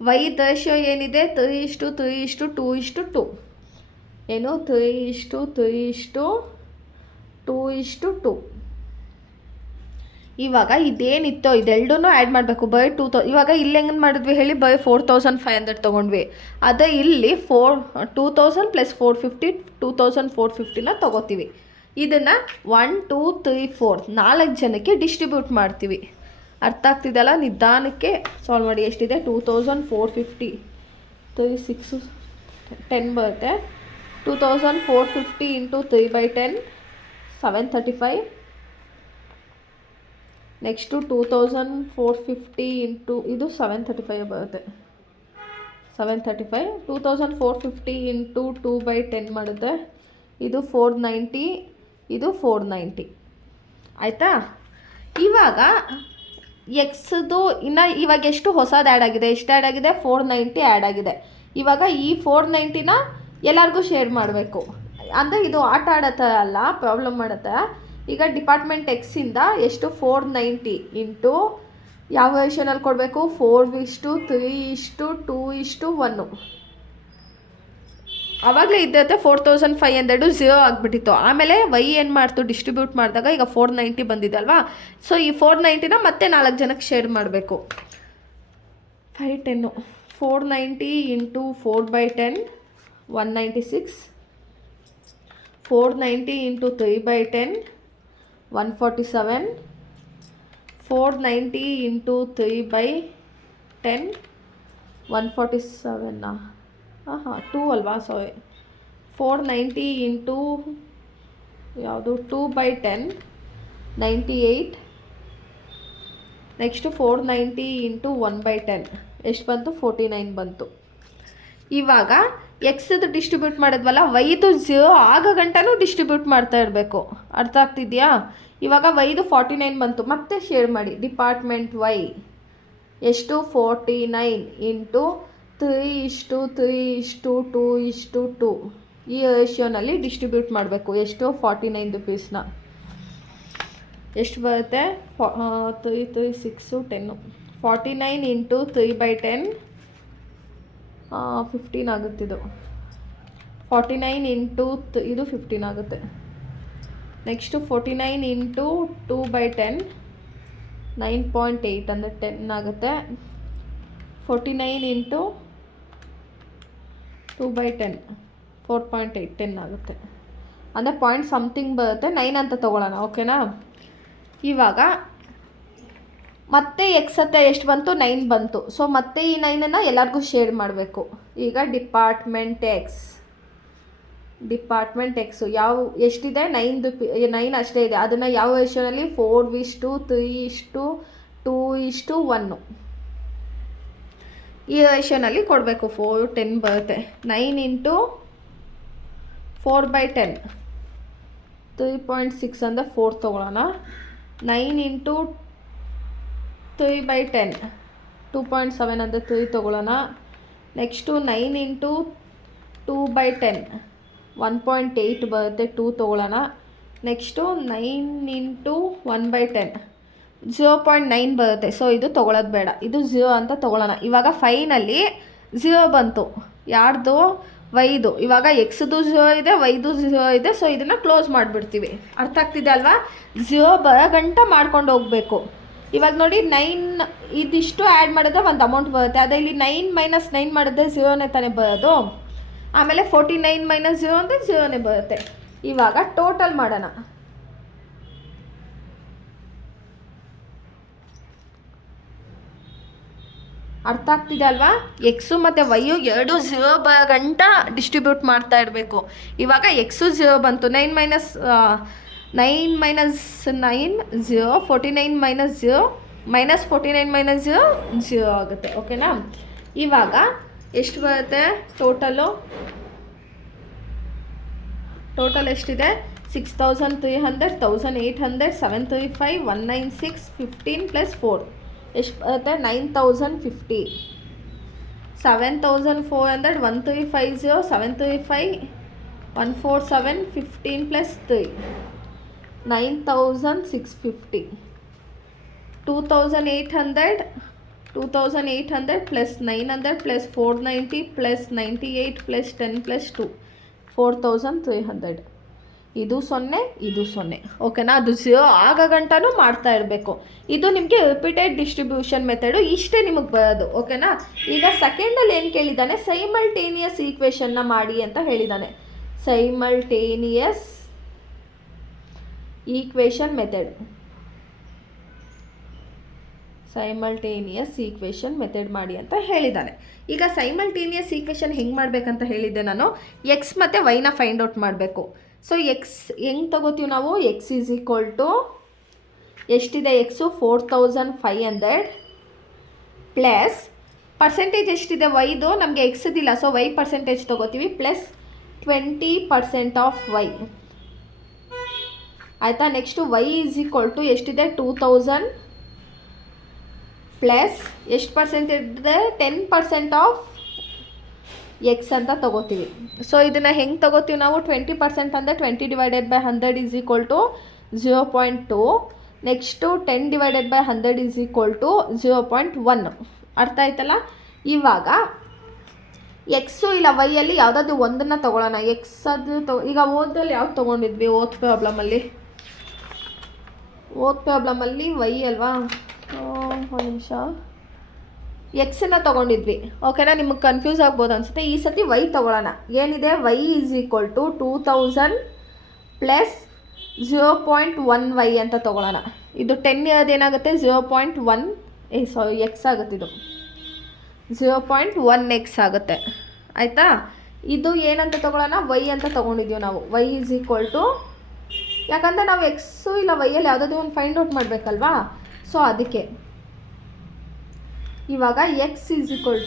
ವೈ ರೇಷಿಯೋ ಏನಿದೆ, 3:3:2:2. ಏನು, 3:3:2:2. ಇವಾಗ ಇದೇನಿತ್ತೋ ಇದೆರಡೂ ಆ್ಯಡ್ ಮಾಡಬೇಕು. ಬೈ 2,000. ಇವಾಗ ಇಲ್ಲಿ ಹೆಂಗೆ ಮಾಡಿದ್ವಿ ಹೇಳಿ, ಬೈ 4,500 ತೊಗೊಂಡ್ವಿ. ಅದೇ ಇಲ್ಲಿ 2,000 + 450 2,450ನ ತೊಗೋತೀವಿ. ಇದನ್ನು 1, 2, 3, 4 4 ಜನಕ್ಕೆ ಡಿಸ್ಟ್ರಿಬ್ಯೂಟ್ ಮಾಡ್ತೀವಿ. ಅರ್ಥ ಆಗ್ತಿದೆಯಲ್ಲ. ನಿಧಾನಕ್ಕೆ ಸಾಲ್ವ್ ಮಾಡಿ. ಎಷ್ಟಿದೆ, 2,450 3, 6, 10 ಬರುತ್ತೆ. 2,450 ಇಂಟು 3/10 735. ನೆಕ್ಸ್ಟು 2,450 ಇಂಟು ಇದು 735 ಬರುತ್ತೆ. 735. 2,450 ಇಂಟು 2/10 ಮಾಡಿದ್ರೆ ಇದು 490, ಇದು 490. ಆಯಿತಾ. ಇವಾಗ ಎಕ್ಸ್ದು ಇನ್ನು ಇವಾಗ ಎಷ್ಟು ಹೊಸದು ಆ್ಯಡ್ ಆಗಿದೆ, ಎಷ್ಟು ಆ್ಯಡ್ ಆಗಿದೆ, 490 ಆ್ಯಡ್ ಆಗಿದೆ. ಇವಾಗ ಈ 490ನ ಎಲ್ಲರಿಗೂ ಶೇರ್ ಮಾಡಬೇಕು. ಅಂದರೆ ಇದು ಆಟ ಆಡೋ ಅಲ್ಲ, ಪ್ರಾಬ್ಲಮ್ ಮಾಡುತ್ತೆ. ಈಗ ಡಿಪಾರ್ಟ್ಮೆಂಟ್ ಎಕ್ಸಿಂದ ಎಷ್ಟು, 490 ಇಂಟು ಯಾವ ರೇಷಿಯೋನಲ್ಲಿ ಕೊಡಬೇಕು, 4:3:2:1. ಆವಾಗಲೇ ಇದ್ದತ್ತೆ 4,500 0 ಆಗಿಬಿಟ್ಟಿತ್ತು. ಆಮೇಲೆ ವೈ ಏನು ಮಾಡ್ತು, ಡಿಸ್ಟ್ರಿಬ್ಯೂಟ್ ಮಾಡಿದಾಗ ಈಗ 490 ಬಂದಿದೆ ಅಲ್ವಾ. ಸೊ ಈ 490ನ ಮತ್ತೆ 4 ಜನಕ್ಕೆ ಶೇರ್ ಮಾಡಬೇಕು. 5, 10 490 ಇಂಟು 4/10 196. 490 ಇಂಟು 3/10 147, 490 into 3/10, 147 2 ಅಲ್ವಾ, ಸಾರಿ, 490 ಇಂಟು ಯಾವುದು 2/10, 98. ನೆಕ್ಸ್ಟು 490 ಇಂಟು 1/10 ಎಷ್ಟು ಬಂತು, 49 ಬಂತು. ಇವಾಗ ಎಕ್ಸದು ಡಿಸ್ಟ್ರಿಬ್ಯೂಟ್ ಮಾಡಿದ್ವಲ್ಲ, ವೈದು 0 ಆಗ ಗಂಟನೂ ಡಿಸ್ಟ್ರಿಬ್ಯೂಟ್ ಮಾಡ್ತಾ ಇರಬೇಕು. ಅರ್ಥ ಆಗ್ತಿದೆಯಾ? ಇವಾಗ ವೈದು 49 ಬಂತು, ಮತ್ತೆ ಶೇರ್ ಮಾಡಿ. ಡಿಪಾರ್ಟ್ಮೆಂಟ್ ವೈ ಎಷ್ಟು, 49 ಇಂಟು 3:3:2:2. ಈ ರೇಷಿಯೋನಲ್ಲಿ ಡಿಸ್ಟ್ರಿಬ್ಯೂಟ್ ಮಾಡಬೇಕು. ಎಷ್ಟು, 49 ರುಪೀಸ್ನ. ಎಷ್ಟು ಬರುತ್ತೆ, 3 3 6 10. 49 ಇಂಟು 3/10 15 ಆಗುತ್ತಿದ್ದು. 49 ಇಂಟು ಇದು 15 ಆಗುತ್ತೆ. ನೆಕ್ಸ್ಟು 49 ಇಂಟು 2/10 9.8 ಅಂದರೆ 10 ಆಗುತ್ತೆ. 49 ಇಂಟು 2/10 4.8 10 ಆಗುತ್ತೆ. ಅಂದರೆ ಪಾಯಿಂಟ್ ಸಮಥಿಂಗ್ ಬರುತ್ತೆ, 9 ಅಂತ ತೊಗೊಳ್ಳೋಣ. ಓಕೆನಾ? ಇವಾಗ ಮತ್ತೆ ಎಕ್ಸ್ ಹತ್ತ ಎಷ್ಟು ಬಂತು, 9 ಬಂತು. ಸೊ ಮತ್ತೆ ಈ 9ಅನ್ನು ಎಲ್ಲರಿಗೂ ಶೇರ್ ಮಾಡಬೇಕು. ಈಗ ಡಿಪಾರ್ಟ್ಮೆಂಟ್ ಎಕ್ಸು ಯಾವ ಎಷ್ಟಿದೆ, 9 ಅಷ್ಟೇ ಇದೆ. ಅದನ್ನು ಯಾವ ರೇಷಿಯೋನಲ್ಲಿ, 4:3:2:1 ಈ ರೇಷಿಯೋನಲ್ಲಿ ಕೊಡಬೇಕು. 4 10 ಬರುತ್ತೆ. 9 ಇಂಟು 4/10 3.6 ಅಂದರೆ 4 ತೊಗೊಳ್ಳೋಣ. 9 ಇಂಟು 3/10 2.7 ಅಂದರೆ 3 ತೊಗೊಳ್ಳೋಣ. ನೆಕ್ಸ್ಟು 9 ಇಂಟು 2/10 1.8 ಬರುತ್ತೆ, 2 ತೊಗೊಳ್ಳೋಣ. ನೆಕ್ಸ್ಟು 9 ಇಂಟು 1/10 0.9 ಬರುತ್ತೆ. ಸೊ ಇದು ತೊಗೊಳ್ಳೋದು ಬೇಡ, ಇದು 0 ಅಂತ ತೊಗೊಳ್ಳೋಣ. ಇವಾಗ ಫೈನಲ್ಲಿ 0 ಬಂತು. ಯಾರ್ದು, ವೈದು. ಇವಾಗ ಎಕ್ಸ್ದು 0 ಇದೆ, ವೈದು 0 ಇದೆ. ಸೊ ಇದನ್ನು ಕ್ಲೋಸ್ ಮಾಡಿಬಿಡ್ತೀವಿ. ಅರ್ಥ ಆಗ್ತಿದೆ ಅಲ್ವಾ? 0 ಬರೋಗಂಟ ಮಾಡ್ಕೊಂಡು ಹೋಗಬೇಕು. ಇವಾಗ ನೋಡಿ, 9 ಇದಿಷ್ಟು ಆ್ಯಡ್ ಮಾಡಿದ್ರೆ ಒಂದು ಅಮೌಂಟ್ ಬರುತ್ತೆ. ಅದೇ ಇಲ್ಲಿ 9 - 9 ಮಾಡಿದ್ರೆ 0ನೇ ತಾನೇ ಬರೋದು. ಆಮೇಲೆ 49 - 0 ಅಂದರೆ 0ನೇ ಬರುತ್ತೆ. ಇವಾಗ ಟೋಟಲ್ ಮಾಡೋಣ. ಅರ್ಥ ಆಗ್ತಿದೆ ಅಲ್ವಾ? ಎಕ್ಸು ಮತ್ತು ವೈಯು ಎರಡು 0 ಗಂಟ ಡಿಸ್ಟ್ರಿಬ್ಯೂಟ್ ಮಾಡ್ತಾ ಇರಬೇಕು. ಇವಾಗ ಎಕ್ಸು 0 ಬಂತು. 9 - 9 0, 49 - 0 -49 - 0 0 ಆಗುತ್ತೆ. ಓಕೆನಾ? ಇವಾಗ ಎಷ್ಟು ಬರುತ್ತೆ ಟೋಟಲ್ ಎಷ್ಟಿದೆ, 6300, 1800, 735, 196, 15 + 4 ಎಷ್ಟು ಬರುತ್ತೆ, 9050. 7400, 1350, 735, 147, 15 + 3 9650. 2800 + 900 + 490 + 98 + 10 + 2 4300. ಇದು 0, ಇದು 0. ಓಕೆನಾ? ಅದು 0 ಆಗ ಗಂಟನೂ ಮಾಡ್ತಾ ಇರಬೇಕು. ಇದು ನಿಮಗೆ ರಿಪೀಟೆಡ್ ಡಿಸ್ಟ್ರಿಬ್ಯೂಷನ್ ಮೆಥಡು. ಇಷ್ಟೇ ನಿಮಗೆ ಬರೋದು. ಓಕೆನಾ? ಈಗ ಸೆಕೆಂಡಲ್ಲಿ ಏನು ಕೇಳಿದ್ದಾನೆ, ಸೈಮಲ್ಟೇನಿಯಸ್ ಈಕ್ವೇಷನ್ನ ಮಾಡಿ ಅಂತ ಹೇಳಿದ್ದಾನೆ. ಸೈಮಲ್ಟೇನಿಯಸ್ ಈಕ್ವೇಷನ್ ಮೆಥಡ್ ಮಾಡಿ ಅಂತ ಹೇಳಿದ್ದಾನೆ. ಈಗ ಸೈಮಲ್ಟೇನಿಯಸ್ ಈಕ್ವೇಷನ್ ಹೆಂಗೆ ಮಾಡಬೇಕಂತ ಹೇಳಿದ್ದೆ ನಾನು, ಎಕ್ಸ್ ಮತ್ತು ವೈನ ಫೈಂಡ್ ಔಟ್ ಮಾಡಬೇಕು. ಸೊ ಎಕ್ಸ್ ಹೆಂಗೆ ತಗೋತೀವಿ ನಾವು, ಎಕ್ಸ್ ಈಸ್ ಈಕ್ವಲ್ ಟು ಎಷ್ಟಿದೆ, ಎಕ್ಸು 4500 ಪ್ಲಸ್ ಪರ್ಸೆಂಟೇಜ್ ಎಷ್ಟಿದೆ ವೈದು, ನಮಗೆ ಎಕ್ಸ್ದಿಲ್ಲ. ಸೊ ವೈ ಪರ್ಸೆಂಟೇಜ್ ತೊಗೋತೀವಿ ಪ್ಲಸ್ 20% ಆಫ್ ವೈ. ಆಯಿತಾ? Next Y is equal to ಎಷ್ಟಿದೆ, 2000 ಪ್ಲಸ್ ಎಷ್ಟು ಪರ್ಸೆಂಟೇಜ್ ಇದೆ, 10% ಆಫ್ ಎಕ್ಸ್ ಅಂತ ತೊಗೋತೀವಿ. ಸೊ ಇದನ್ನು ಹೆಂಗೆ ತೊಗೋತೀವಿ ನಾವು, 20% ಅಂದರೆ 20 / 100 is equal to 0.2. Next 10 / 100 is equal to 0.1. ಅರ್ಥ ಆಯ್ತಲ್ಲ? ಇವಾಗ ಎಕ್ಸು ಇಲ್ಲ ವೈಯಲ್ಲಿ ಯಾವುದಾದ್ರು ಒಂದನ್ನು ತೊಗೊಳ್ಳೋಣ. ಎಕ್ಸ್ ಅದು ಈಗ ಓದಲ್ಲಿ ಯಾವ್ದು ತೊಗೊಂಡಿದ್ವಿ, ಓದ್ ಪ್ರಾಬ್ಲಮಲ್ಲಿ ವೈ ಅಲ್ವಾ, ಒಂದು ನಿಮಿಷ, ಎಕ್ಸನ್ನು ತೊಗೊಂಡಿದ್ವಿ. ಓಕೆನಾ? ನಿಮಗೆ ಕನ್ಫ್ಯೂಸ್ ಆಗ್ಬೋದು ಅನಿಸುತ್ತೆ. ಈ ಸತಿ ವೈ ತೊಗೊಳ್ಳೋಣ. ಏನಿದೆ, Y is equal to 2000 plus 0.1 ಅಂತ ತೊಗೊಳ್ಳೋಣ. ಇದು 10 ಅದೇನಾಗುತ್ತೆ 0.1 ಎಕ್ಸ್ ಆಗುತ್ತೆ. ಇದು 0.1x ಆಗುತ್ತೆ. ಆಯಿತಾ? ಇದು ಏನಂತ ತೊಗೊಳ್ಳೋಣ, ವೈ ಅಂತ ತೊಗೊಂಡಿದ್ದೀವಿ ನಾವು. ವೈ ಈಸ್ ಈಕ್ವಲ್ ಟು, ಯಾಕಂದರೆ ನಾವು ಎಕ್ಸು ಇಲ್ಲ ವೈಯಲ್ಲಿ ಯಾವುದಾದ್ರು ಒಂದು ಫೈಂಡ್ ಔಟ್ ಮಾಡಬೇಕಲ್ವಾ, ಸೊ ಅದಕ್ಕೆ ಇವಾಗ X is equal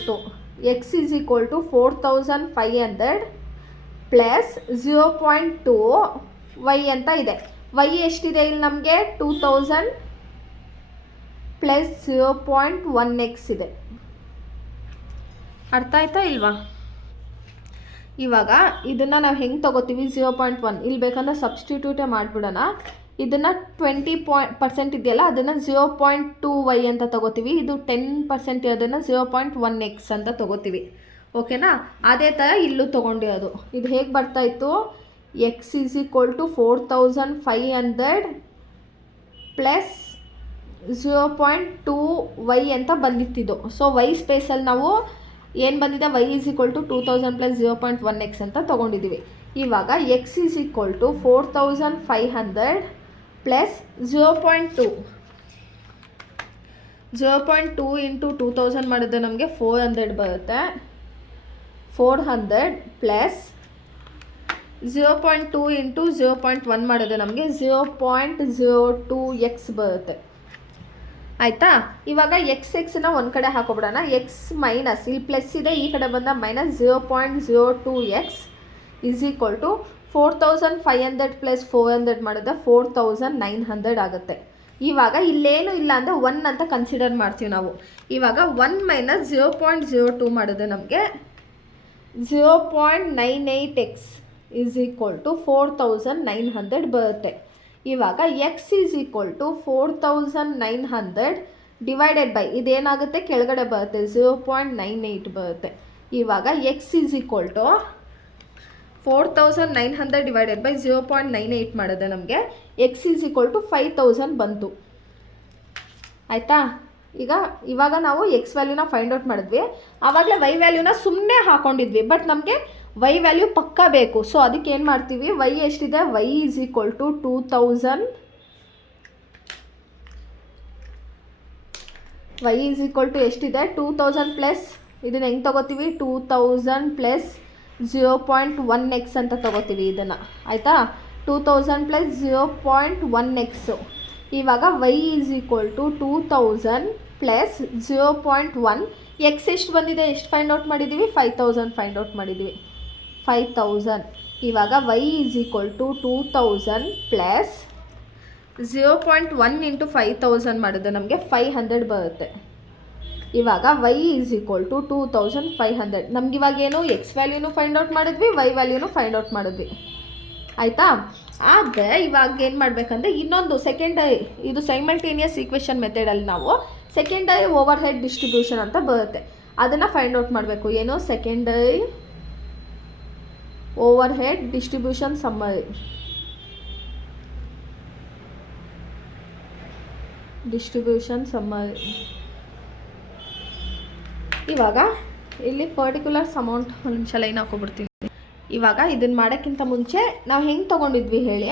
to 4500 plus 0.2 Y ಅಂತ ಇದೆ. ವೈ ಎಷ್ಟಿದೆ ಇಲ್ಲಿ ನಮಗೆ 2000 ಪ್ಲಸ್ 0.1x ಇದೆ. ಅರ್ಥ ಆಯ್ತಾ ಇಲ್ವಾ? ಇವಾಗ ಇದನ್ನು ನಾವು ಹೆಂಗೆ ತೊಗೋತೀವಿ, 0.1 ಇಲ್ಲಿ ಬೇಕಂದ್ರೆ ಸಬ್ಸ್ಟಿಟ್ಯೂಟೇ ಮಾಡಿಬಿಡೋಣ. ಇದನ್ನು 20% ಇದೆಯಲ್ಲ ಅದನ್ನು 0.2y ಅಂತ ತೊಗೋತೀವಿ. ಇದು 10% ಅದನ್ನು 0.1x ಅಂತ ತೊಗೋತೀವಿ. ಓಕೆನಾ? ಅದೇ ಥರ ಇಲ್ಲೂ ತೊಗೊಂಡಿರೋದು. ಇದು ಹೇಗೆ ಬರ್ತಾಯಿತ್ತು, X is equal to 4500 plus 0.2y ಅಂತ ಬಂದಿತ್ತಿದ್ದು. ಸೊ ವೈ ಸ್ಪೇಸಲ್ಲಿ ನಾವು ಏನು ಬಂದಿದೆ, Y is equal to 2000 plus 0.1x ಅಂತ ತೊಗೊಂಡಿದ್ದೀವಿ. ಇವಾಗ X is equal to 4500 plus 0.2 into 2000 ಮಾಡಿದ್ರೆ ನಮಗೆ 400 ಬರುತ್ತೆ. 400 ಪ್ಲಸ್ 0.2 ಇಂಟು 0.1 ಮಾಡಿದ್ರೆ ನಮಗೆ 0.02x ಬರುತ್ತೆ. ಆಯಿತಾ? ಇವಾಗ ಎಕ್ಸ್ನ ಒಂದು ಕಡೆ ಹಾಕೋಬಿಡೋಣ. ಎಕ್ಸ್ ಮೈನಸ್ ಇಲ್ಲಿ ಪ್ಲಸ್ ಇದೆ, ಈ ಕಡೆ ಬಂದ minus 0.02x is equal to 4500 plus 400 ಮಾಡಿದ್ರೆ 4900 ಆಗುತ್ತೆ. ಇವಾಗ ಇಲ್ಲೇನು ಇಲ್ಲ ಅಂದರೆ 1 ಅಂತ ಕನ್ಸಿಡರ್ ಮಾಡ್ತೀವಿ ನಾವು. ಇವಾಗ 1 ಮೈನಸ್ 0.02 ಮಾಡಿದ್ರೆ ನಮಗೆ 0.98x ಈಸ್ ಈಕ್ವಲ್ ಟು 4900 ಬರುತ್ತೆ. ಇವಾಗ X is equal to 4900 divided by ಇದೇನಾಗುತ್ತೆ, ಕೆಳಗಡೆ ಬರುತ್ತೆ 0.98 ಬರುತ್ತೆ. ಇವಾಗ X is equal to 4900 divided by 0.98 ಮಾಡಿದ್ರೆ ನಮಗೆ ಎಕ್ಸ್ ಈಸ್ ಈಕ್ವಲ್ ಟು 5000 ಬಂತು. ಆಯಿತಾ? ಇವಾಗ ನಾವು ಎಕ್ಸ್ ವ್ಯಾಲ್ಯೂನ ಫೈಂಡ್ ಔಟ್ ಮಾಡಿದ್ವಿ. ಆವಾಗಲೇ ವೈ ವ್ಯಾಲ್ಯೂನ ಸುಮ್ಮನೆ ಹಾಕೊಂಡಿದ್ವಿ, ಬಟ್ ನಮಗೆ ವೈ ವ್ಯಾಲ್ಯೂ ಪಕ್ಕ ಬೇಕು. ಸೊ ಅದಕ್ಕೆ ಏನು ಮಾಡ್ತೀವಿ, ವೈ ಎಷ್ಟಿದೆ, Y is equal to 2000, Y is equal to ಎಷ್ಟಿದೆ 2000 ಪ್ಲಸ್ ಇದನ್ನು ಹೆಂಗೆ ತೊಗೋತೀವಿ, 2000 ಪ್ಲಸ್ 0.1x ಅಂತ ತೊಗೋತೀವಿ ಇದನ್ನು. ಆಯಿತಾ? 2000 ಪ್ಲಸ್ 0.1x. ಇವಾಗ Y is equal to 2000 plus 0.1 X ಎಷ್ಟು ಬಂದಿದೆ, ಎಷ್ಟು ಫೈಂಡ್ ಔಟ್ ಮಾಡಿದ್ದೀವಿ, 5000 ಫೈಂಡ್ ಔಟ್ ಮಾಡಿದ್ದೀವಿ. 5000. ಇವಾಗ Y is equal to 2000 plus 0.1 into 5000 ಮಾಡಿದ್ರೆ ನಮಗೆ 500 ಬರುತ್ತೆ. ಇವಾಗ ವೈ ಈಸ್ ಈಕ್ವಲ್ ಟು 2500. ನಮಗಿವಾಗ ಏನು, ಎಕ್ಸ್ ವ್ಯಾಲ್ಯೂನು ಫೈಂಡ್ ಔಟ್ ಮಾಡಿದ್ವಿ, ವೈ ವ್ಯಾಲ್ಯೂನು ಫೈಂಡ್ ಔಟ್ ಮಾಡಿದ್ವಿ. ಆಯಿತಾ? ಆದರೆ ಇವಾಗ ಏನು ಮಾಡಬೇಕಂದ್ರೆ ಇನ್ನೊಂದು ಸೆಕೆಂಡರಿ, ಇದು ಸೈಮಲ್ಟೇನಿಯಸ್ ಈಕ್ವೇಷನ್ ಮೆಥಡಲ್ಲಿ ನಾವು ಸೆಕೆಂಡರಿ ಓವರ್ ಹೆಡ್ ಡಿಸ್ಟ್ರಿಬ್ಯೂಷನ್ ಅಂತ ಬರುತ್ತೆ, ಅದನ್ನು ಫೈಂಡ್ ಔಟ್ ಮಾಡಬೇಕು. ಏನು, secondary over head distribution summary. ಇವಾಗ ಇಲ್ಲಿ ಪರ್ಟಿಕ್ಯುಲರ್ಸ್ ಅಮೌಂಟ್ ಒಂದು ನಿಮಿಷ ಲೈನ್ ಹಾಕೊಬಿಡ್ತೀನಿ. ಇವಾಗ ಇದನ್ನು ಮಾಡೋಕ್ಕಿಂತ ಮುಂಚೆ ನಾವು ಹೆಂಗೆ ತೊಗೊಂಡಿದ್ವಿ ಹೇಳಿ,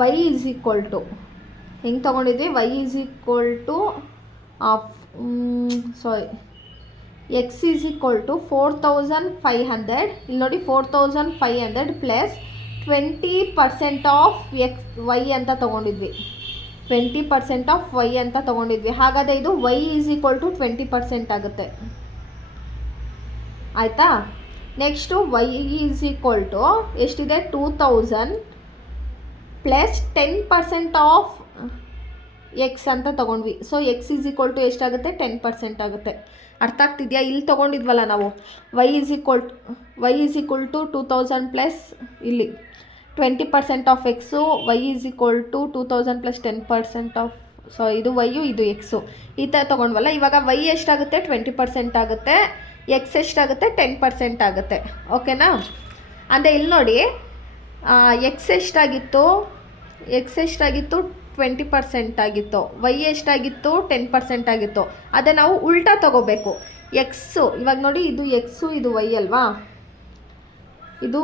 ವೈ ಈಸ್ ಈಕ್ವಲ್ ಟು ಹೆಂಗೆ ತೊಗೊಂಡಿದ್ವಿ, Y is equal to X is equal to 4500. ಇಲ್ಲಿ ನೋಡಿ 4500 ಪ್ಲಸ್ 20% ಆಫ್ ಎಕ್ಸ್ ವೈ ಅಂತ ತೊಗೊಂಡಿದ್ವಿ. 20% ಆಫ್ ವೈ ಅಂತ ತೊಗೊಂಡಿದ್ವಿ. ಹಾಗಾದರೆ ಇದು ವೈ ಈಸ್ ಈಕ್ವಲ್ ಟು 20% ಆಗುತ್ತೆ. ಆಯಿತಾ? Next Y is equal to ಎಷ್ಟಿದೆ, 2000 ಪ್ಲಸ್ 10% ಆಫ್ ಎಕ್ಸ್ ಅಂತ ತೊಗೊಂಡ್ವಿ. So x is equal to ಎಷ್ಟಾಗುತ್ತೆ, 10% ಆಗುತ್ತೆ. ಅರ್ಥ ಆಗ್ತಿದೆಯಾ? ಇಲ್ಲಿ ತೊಗೊಂಡಿದ್ವಲ್ಲ ನಾವು, y is equal to 2000 plus ಇಲ್ಲಿ 20% of x, y is equal to 2000 plus 10% of, so ಇದು ವೈಯು ಇದು ಎಕ್ಸು, ಈ ಥರ ತೊಗೊಂಡ್ವಲ್ಲ. ಇವಾಗ ವೈ ಎಷ್ಟಾಗುತ್ತೆ, 20% ಆಗುತ್ತೆ. ಎಕ್ಸ್ ಎಷ್ಟಾಗುತ್ತೆ, 10% ಆಗುತ್ತೆ. ಓಕೆನಾ? ಅಂದರೆ ಇಲ್ಲಿ ನೋಡಿ, ಎಕ್ಸ್ ಎಷ್ಟಾಗಿತ್ತು 20% ಆಗಿತ್ತು, ವೈ ಎಷ್ಟಾಗಿತ್ತು 10% ಆಗಿತ್ತು. ಅದೇ ನಾವು ಉಲ್ಟಾ ತೊಗೋಬೇಕು. ಎಕ್ಸು ಇವಾಗ ನೋಡಿ, ಇದು ಎಕ್ಸು ಇದು ವೈ ಅಲ್ವಾ, ಇದು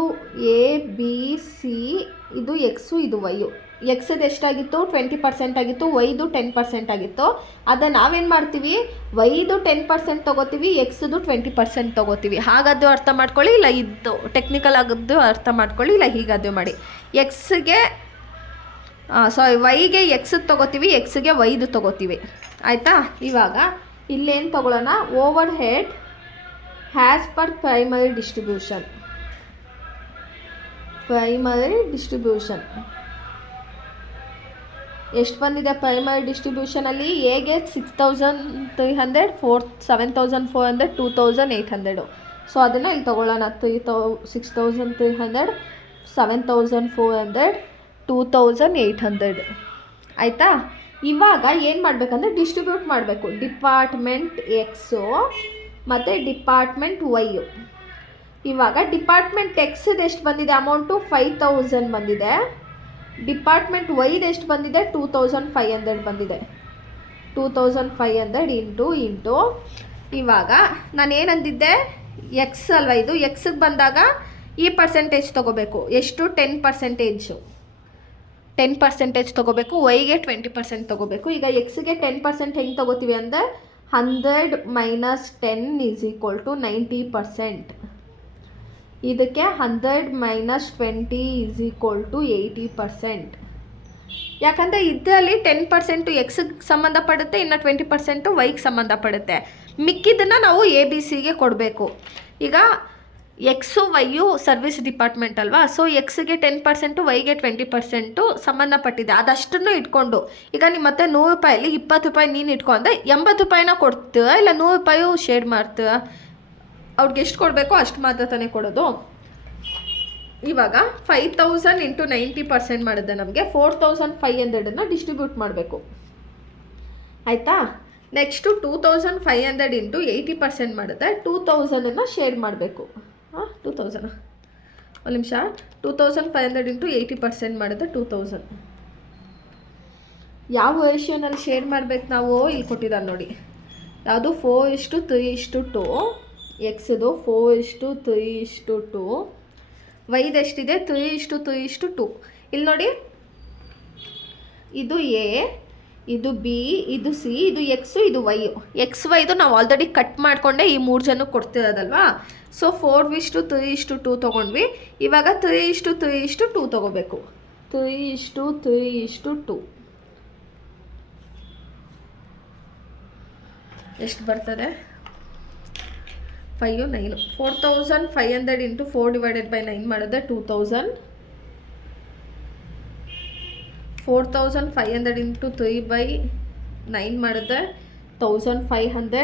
ಎ ಬಿ ಸಿ, ಇದು ಎಕ್ಸು, ಇದು ವೈಯು. ಎಕ್ಸದು ಎಷ್ಟಾಗಿತ್ತು 20% ಆಗಿತ್ತು, ವೈದು 10% ಆಗಿತ್ತು. ಅದನ್ನು ನಾವೇನು ಮಾಡ್ತೀವಿ, ವೈದು 10% ತೊಗೋತೀವಿ, ಎಕ್ಸದು 20% ತೊಗೋತೀವಿ. ಹಾಗಾದ್ದು ಅರ್ಥ ಮಾಡ್ಕೊಳ್ಳಿ, ಇಲ್ಲ ಇದು ಟೆಕ್ನಿಕಲ್ ಆಗಿದ್ದು ಅರ್ಥ ಮಾಡ್ಕೊಳ್ಳಿ, ಇಲ್ಲ ಹೀಗಾದ್ದು ಮಾಡಿ. ಎಕ್ಸ್ಗೆ ವೈಗೆ ಎಕ್ಸದು ತೊಗೋತೀವಿ, ಎಕ್ಸ್ಗೆ ವೈದು ತೊಗೋತೀವಿ. ಆಯಿತಾ? ಇವಾಗ ಇಲ್ಲೇನು ತೊಗೊಳ್ಳೋಣ, over head has per primary distribution. ಎಷ್ಟು ಬಂದಿದೆ ಪ್ರೈಮರಿ ಡಿಸ್ಟ್ರಿಬ್ಯೂಷನಲ್ಲಿ? ಎಗೆ 6300, 7400, 2800. ಸೊ ಅದನ್ನು ಇಲ್ಲಿ ತೊಗೊಳ್ಳೋಣ. 6300, 7400, 2800. ಆಯಿತಾ? ಇವಾಗ ಏನು ಮಾಡಬೇಕಂದ್ರೆ ಡಿಸ್ಟ್ರಿಬ್ಯೂಟ್ ಮಾಡಬೇಕು. ಡಿಪಾರ್ಟ್ಮೆಂಟ್ ಎಕ್ಸು ಮತ್ತು ಡಿಪಾರ್ಟ್ಮೆಂಟ್ ವೈಯು. ಇವಾಗ ಡಿಪಾರ್ಟ್ಮೆಂಟ್ ಎಕ್ಸ್ದು ಎಷ್ಟು ಬಂದಿದೆ ಅಮೌಂಟು? 5000 ಬಂದಿದೆ. ಡಿಪಾರ್ಟ್ಮೆಂಟ್ ವೈದು ಎಷ್ಟು ಬಂದಿದೆ? 2500 ಬಂದಿದೆ. 2500 ಇಂಟು ಇವಾಗ ನಾನು ಏನಂದಿದ್ದೆ, ಎಕ್ಸ್ ಅಲ್ವಾ ಇದು, ಎಕ್ಸಿಗೆ ಬಂದಾಗ ಈ ಪರ್ಸೆಂಟೇಜ್ ತೊಗೋಬೇಕು. ಎಷ್ಟು? 10%. 10% ತೊಗೋಬೇಕು. ವೈಗೆ 20% ತೊಗೋಬೇಕು. ಈಗ ಎಕ್ಸ್ಗೆ 10% ಹೆಂಗೆ ತೊಗೋತೀವಿ ಅಂದರೆ 100 - 10 = 90%. ಇದಕ್ಕೆ 100 - 20 = 80%. ಯಾಕಂದರೆ ಇದರಲ್ಲಿ 10% ಎಕ್ಸ್ಗೆ ಸಂಬಂಧಪಡುತ್ತೆ, ಇನ್ನು 20% ವೈಗೆ ಸಂಬಂಧಪಡುತ್ತೆ. ಮಿಕ್ಕಿದ್ದನ್ನು ನಾವು ಎ ಬಿ ಸಿಗೆ ಕೊಡಬೇಕು. ಈಗ ಎಕ್ಸು ವೈಯು ಸರ್ವಿಸ್ ಡಿಪಾರ್ಟ್ಮೆಂಟ್ ಅಲ್ವಾ, ಸೊ ಎಕ್ಸ್ಗೆ 10%, ವೈಗೆ 20% ಸಂಬಂಧಪಟ್ಟಿದೆ. ಅದಷ್ಟನ್ನು ಇಟ್ಕೊಂಡು ಈಗ ನಿಮ್ಮ ಮತ್ತೆ 100 ರೂಪಾಯಲ್ಲಿ 20 ರೂಪಾಯಿ ನೀನು ಇಟ್ಕೊಂಡೆ 80 ರೂಪಾಯಿನ ಕೊಡ್ತೀವ, ಇಲ್ಲ 100 ರೂಪಾಯಿ ಶೇರ್ ಮಾಡ್ತೀವ. ಅವ್ರಿಗೆ ಎಷ್ಟು ಕೊಡಬೇಕೋ ಅಷ್ಟು ಮಾತ್ರ ತಾನೇ ಕೊಡೋದು. ಇವಾಗ 5000 × 90% ಮಾಡಿದ್ರೆ ನಮಗೆ 4500 ಡಿಸ್ಟ್ರಿಬ್ಯೂಟ್ ಮಾಡಬೇಕು. ಆಯಿತಾ? ನೆಕ್ಸ್ಟು 2500 × 80% ಮಾಡಿದ್ರೆ 2000 ಶೇರ್ ಮಾಡಬೇಕು. 2000 ಒಂದು ನಿಮಿಷ. 2500 × 80% ಮಾಡಿದ್ರೆ 2000. ಯಾವ ರೇಷಿಯೋನಲ್ಲಿ ಶೇರ್ ಮಾಡಬೇಕು ನಾವು? ಇಲ್ಲಿ ಕೊಟ್ಟಿದ್ದಾರೆ ನೋಡಿ. ಯಾವುದು? 4:3:2. ಎಕ್ಸ್ದು 4:3:2. ವೈದು ಎಷ್ಟಿದೆ? 3:3:2. ಇಲ್ಲಿ ನೋಡಿ, ಇದು ಎ, ಇದು ಬಿ, ಇದು ಸಿ, ಇದು ಎಕ್ಸು, ಇದು ವೈಯು. ಎಕ್ಸ್ ವೈದು ನಾವು ಆಲ್ರೆಡಿ ಕಟ್ ಮಾಡಿಕೊಂಡೆ ಈ 3 ಜನಕ್ಕೆ ಕೊಡ್ತಿರೋದಲ್ವಾ. ಸೊ 4:3:2 ತೊಗೊಂಡ್ವಿ. ಇವಾಗ 3:3:2 ತೊಗೋಬೇಕು. 3:3:2 ಎಷ್ಟು ಬರ್ತದೆ? 5, 9. 4500 × 4/9 ಮಾಡಿದ್ರೆ 2000. 4500 × 3/9 ಮಾಡಿದ್ರೆ 1500.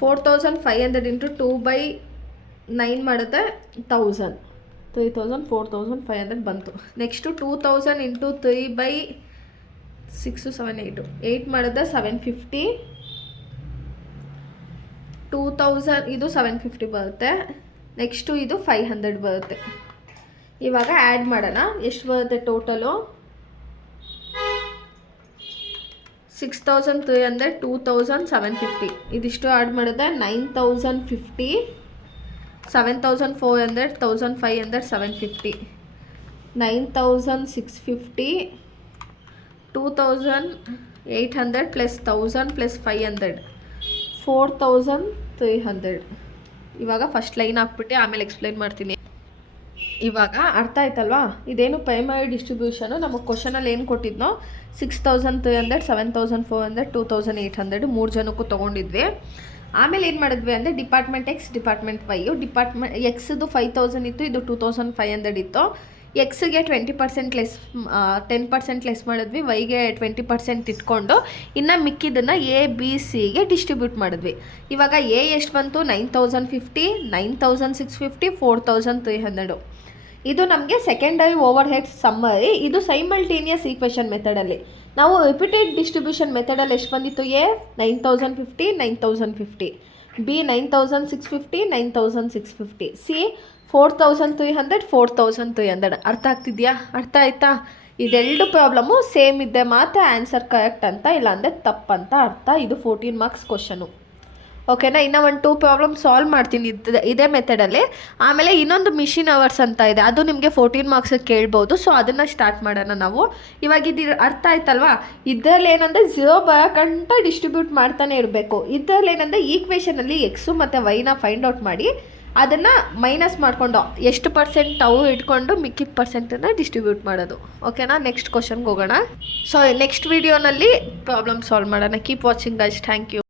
4500 × 2/9 ಮಾಡಿದ್ರೆ 1000. 3000, 4500 ಬಂತು. ನೆಕ್ಸ್ಟು 2000 × 3/6, 7, 8 ಮಾಡಿದ್ರೆ 750. 2000 ಇದು 750 ಬರುತ್ತೆ. ನೆಕ್ಸ್ಟು ಇದು 500 ಬರುತ್ತೆ. ಇವಾಗ ಆ್ಯಡ್ ಮಾಡೋಣ. ಎಷ್ಟು ಬರುತ್ತೆ ಟೋಟಲು? 6300, 2750. ಇದಿಷ್ಟು ಆ್ಯಡ್ ಮಾಡಿದ್ರೆ 9050. 7400, 1500, 750. 9650. 2800 + 1000 + 500. 4300. ಇವಾಗ ಫಸ್ಟ್ ಲೈನ್ ಹಾಕ್ಬಿಟ್ಟು ಆಮೇಲೆ ಎಕ್ಸ್ಪ್ಲೈನ್ ಮಾಡ್ತೀನಿ. ಇವಾಗ ಅರ್ಥ ಆಯ್ತಲ್ವಾ? ಇದೇನು ಪ್ರೈಮರಿ ಡಿಸ್ಟ್ರಿಬ್ಯೂಷನು. ನಮಗೆ ಕ್ವಶನಲ್ಲಿ ಏನು ಕೊಟ್ಟಿದ್ನೋ 6300, 7400, 2800 3 ಜನಕ್ಕೂ ತೊಗೊಂಡಿದ್ವಿ. ಆಮೇಲೆ ಏನು ಮಾಡಿದ್ವಿ ಅಂದರೆ ಡಿಪಾರ್ಟ್ಮೆಂಟ್ ಎಕ್ಸ್, ಡಿಪಾರ್ಟ್ಮೆಂಟ್ ವೈಯು. ಡಿಪಾರ್ಟ್ಮೆಂಟ್ ಎಕ್ಸ್ದು 5000 ಇತ್ತು, ಇದು 2500 ಇತ್ತು. ಎಕ್ಸ್ಗೆ 20% ಲೆಸ್, 10% ಲೆಸ್ ಮಾಡಿದ್ವಿ. ವೈಗೆ 20% ಇಟ್ಕೊಂಡು ಇನ್ನು ಮಿಕ್ಕಿದ್ದನ್ನು ಎ ಬಿ ಸಿಗೆ ಡಿಸ್ಟ್ರಿಬ್ಯೂಟ್ ಮಾಡಿದ್ವಿ. ಇವಾಗ ಎ ಎಷ್ಟು ಬಂತು? 9050, 9650, 4300. ಇದು ನಮಗೆ ಸೆಕೆಂಡರಿ ಓವರ್ ಹೆಡ್ ಸಮ್ಮರಿ. ಇದು ಸೈಮಲ್ಟೇನಿಯಸ್ ಈಕ್ವೇಷನ್ ಮೆಥಡಲ್ಲಿ. ನಾವು ರಿಪೀಟೆಡ್ ಡಿಸ್ಟ್ರಿಬ್ಯೂಷನ್ ಮೆಥಡಲ್ಲಿ ಎಷ್ಟು ಬಂದಿತ್ತು? ಎ 9050, 9050. ಬಿ 9650, 9650. ಸಿ 4300, 4300. ಅರ್ಥ ಆಗ್ತಿದೆಯಾ? ಅರ್ಥ ಆಯ್ತಾ? ಇದೆರಡು ಪ್ರಾಬ್ಲಮ್ಮು ಸೇಮ್ ಇದ್ದೆ ಮಾತ್ರ ಆನ್ಸರ್ ಕರೆಕ್ಟ್ ಅಂತ, ಇಲ್ಲಾಂದರೆ ತಪ್ಪಂತ ಅರ್ಥ. ಇದು 14 ಮಾರ್ಕ್ಸ್ ಕ್ವಶನು. ಓಕೆನಾ. ಇನ್ನು ಒಂದು 2 ಪ್ರಾಬ್ಲಮ್ ಸಾಲ್ವ್ ಮಾಡ್ತೀನಿ ಇದೇ ಮೆಥಡಲ್ಲಿ. ಆಮೇಲೆ ಇನ್ನೊಂದು ಮಿಷಿನ್ ಅವರ್ಸ್ ಅಂತ ಇದೆ, ಅದು ನಿಮಗೆ 14 ಮಾರ್ಕ್ಸಿಗೆ ಕೇಳ್ಬೋದು. ಸೊ ಅದನ್ನು ಸ್ಟಾರ್ಟ್ ಮಾಡೋಣ ನಾವು. ಇವಾಗ ಇದು ಅರ್ಥ ಆಯ್ತಲ್ವಾ. ಇದರಲ್ಲಿ ಏನಂದರೆ 0 ಬರೋಕಂಟ ಡಿಸ್ಟ್ರಿಬ್ಯೂಟ್ ಮಾಡ್ತಾನೆ ಇರಬೇಕು. ಇದರಲ್ಲಿ ಏನಂದರೆ ಈಕ್ವೇಷನಲ್ಲಿ ಎಕ್ಸು ಮತ್ತು ವೈನ ಫೈಂಡ್ ಔಟ್ ಮಾಡಿ ಅದನ್ನು ಮೈನಸ್ ಮಾಡಿಕೊಂಡು ಎಷ್ಟು ಪರ್ಸೆಂಟ್ ಅವು ಇಟ್ಕೊಂಡು ಮಿಕ್ಕಿದ ಪರ್ಸೆಂಟನ್ನು ಡಿಸ್ಟ್ರಿಬ್ಯೂಟ್ ಮಾಡೋದು. ಓಕೆನಾ. ನೆಕ್ಸ್ಟ್ ಕ್ವಶನ್ಗೆ ಹೋಗೋಣ. ಸೊ ನೆಕ್ಸ್ಟ್ ವೀಡಿಯೋನಲ್ಲಿ ಪ್ರಾಬ್ಲಮ್ ಸಾಲ್ವ್ ಮಾಡೋಣ. Keep watching guys. Thank you.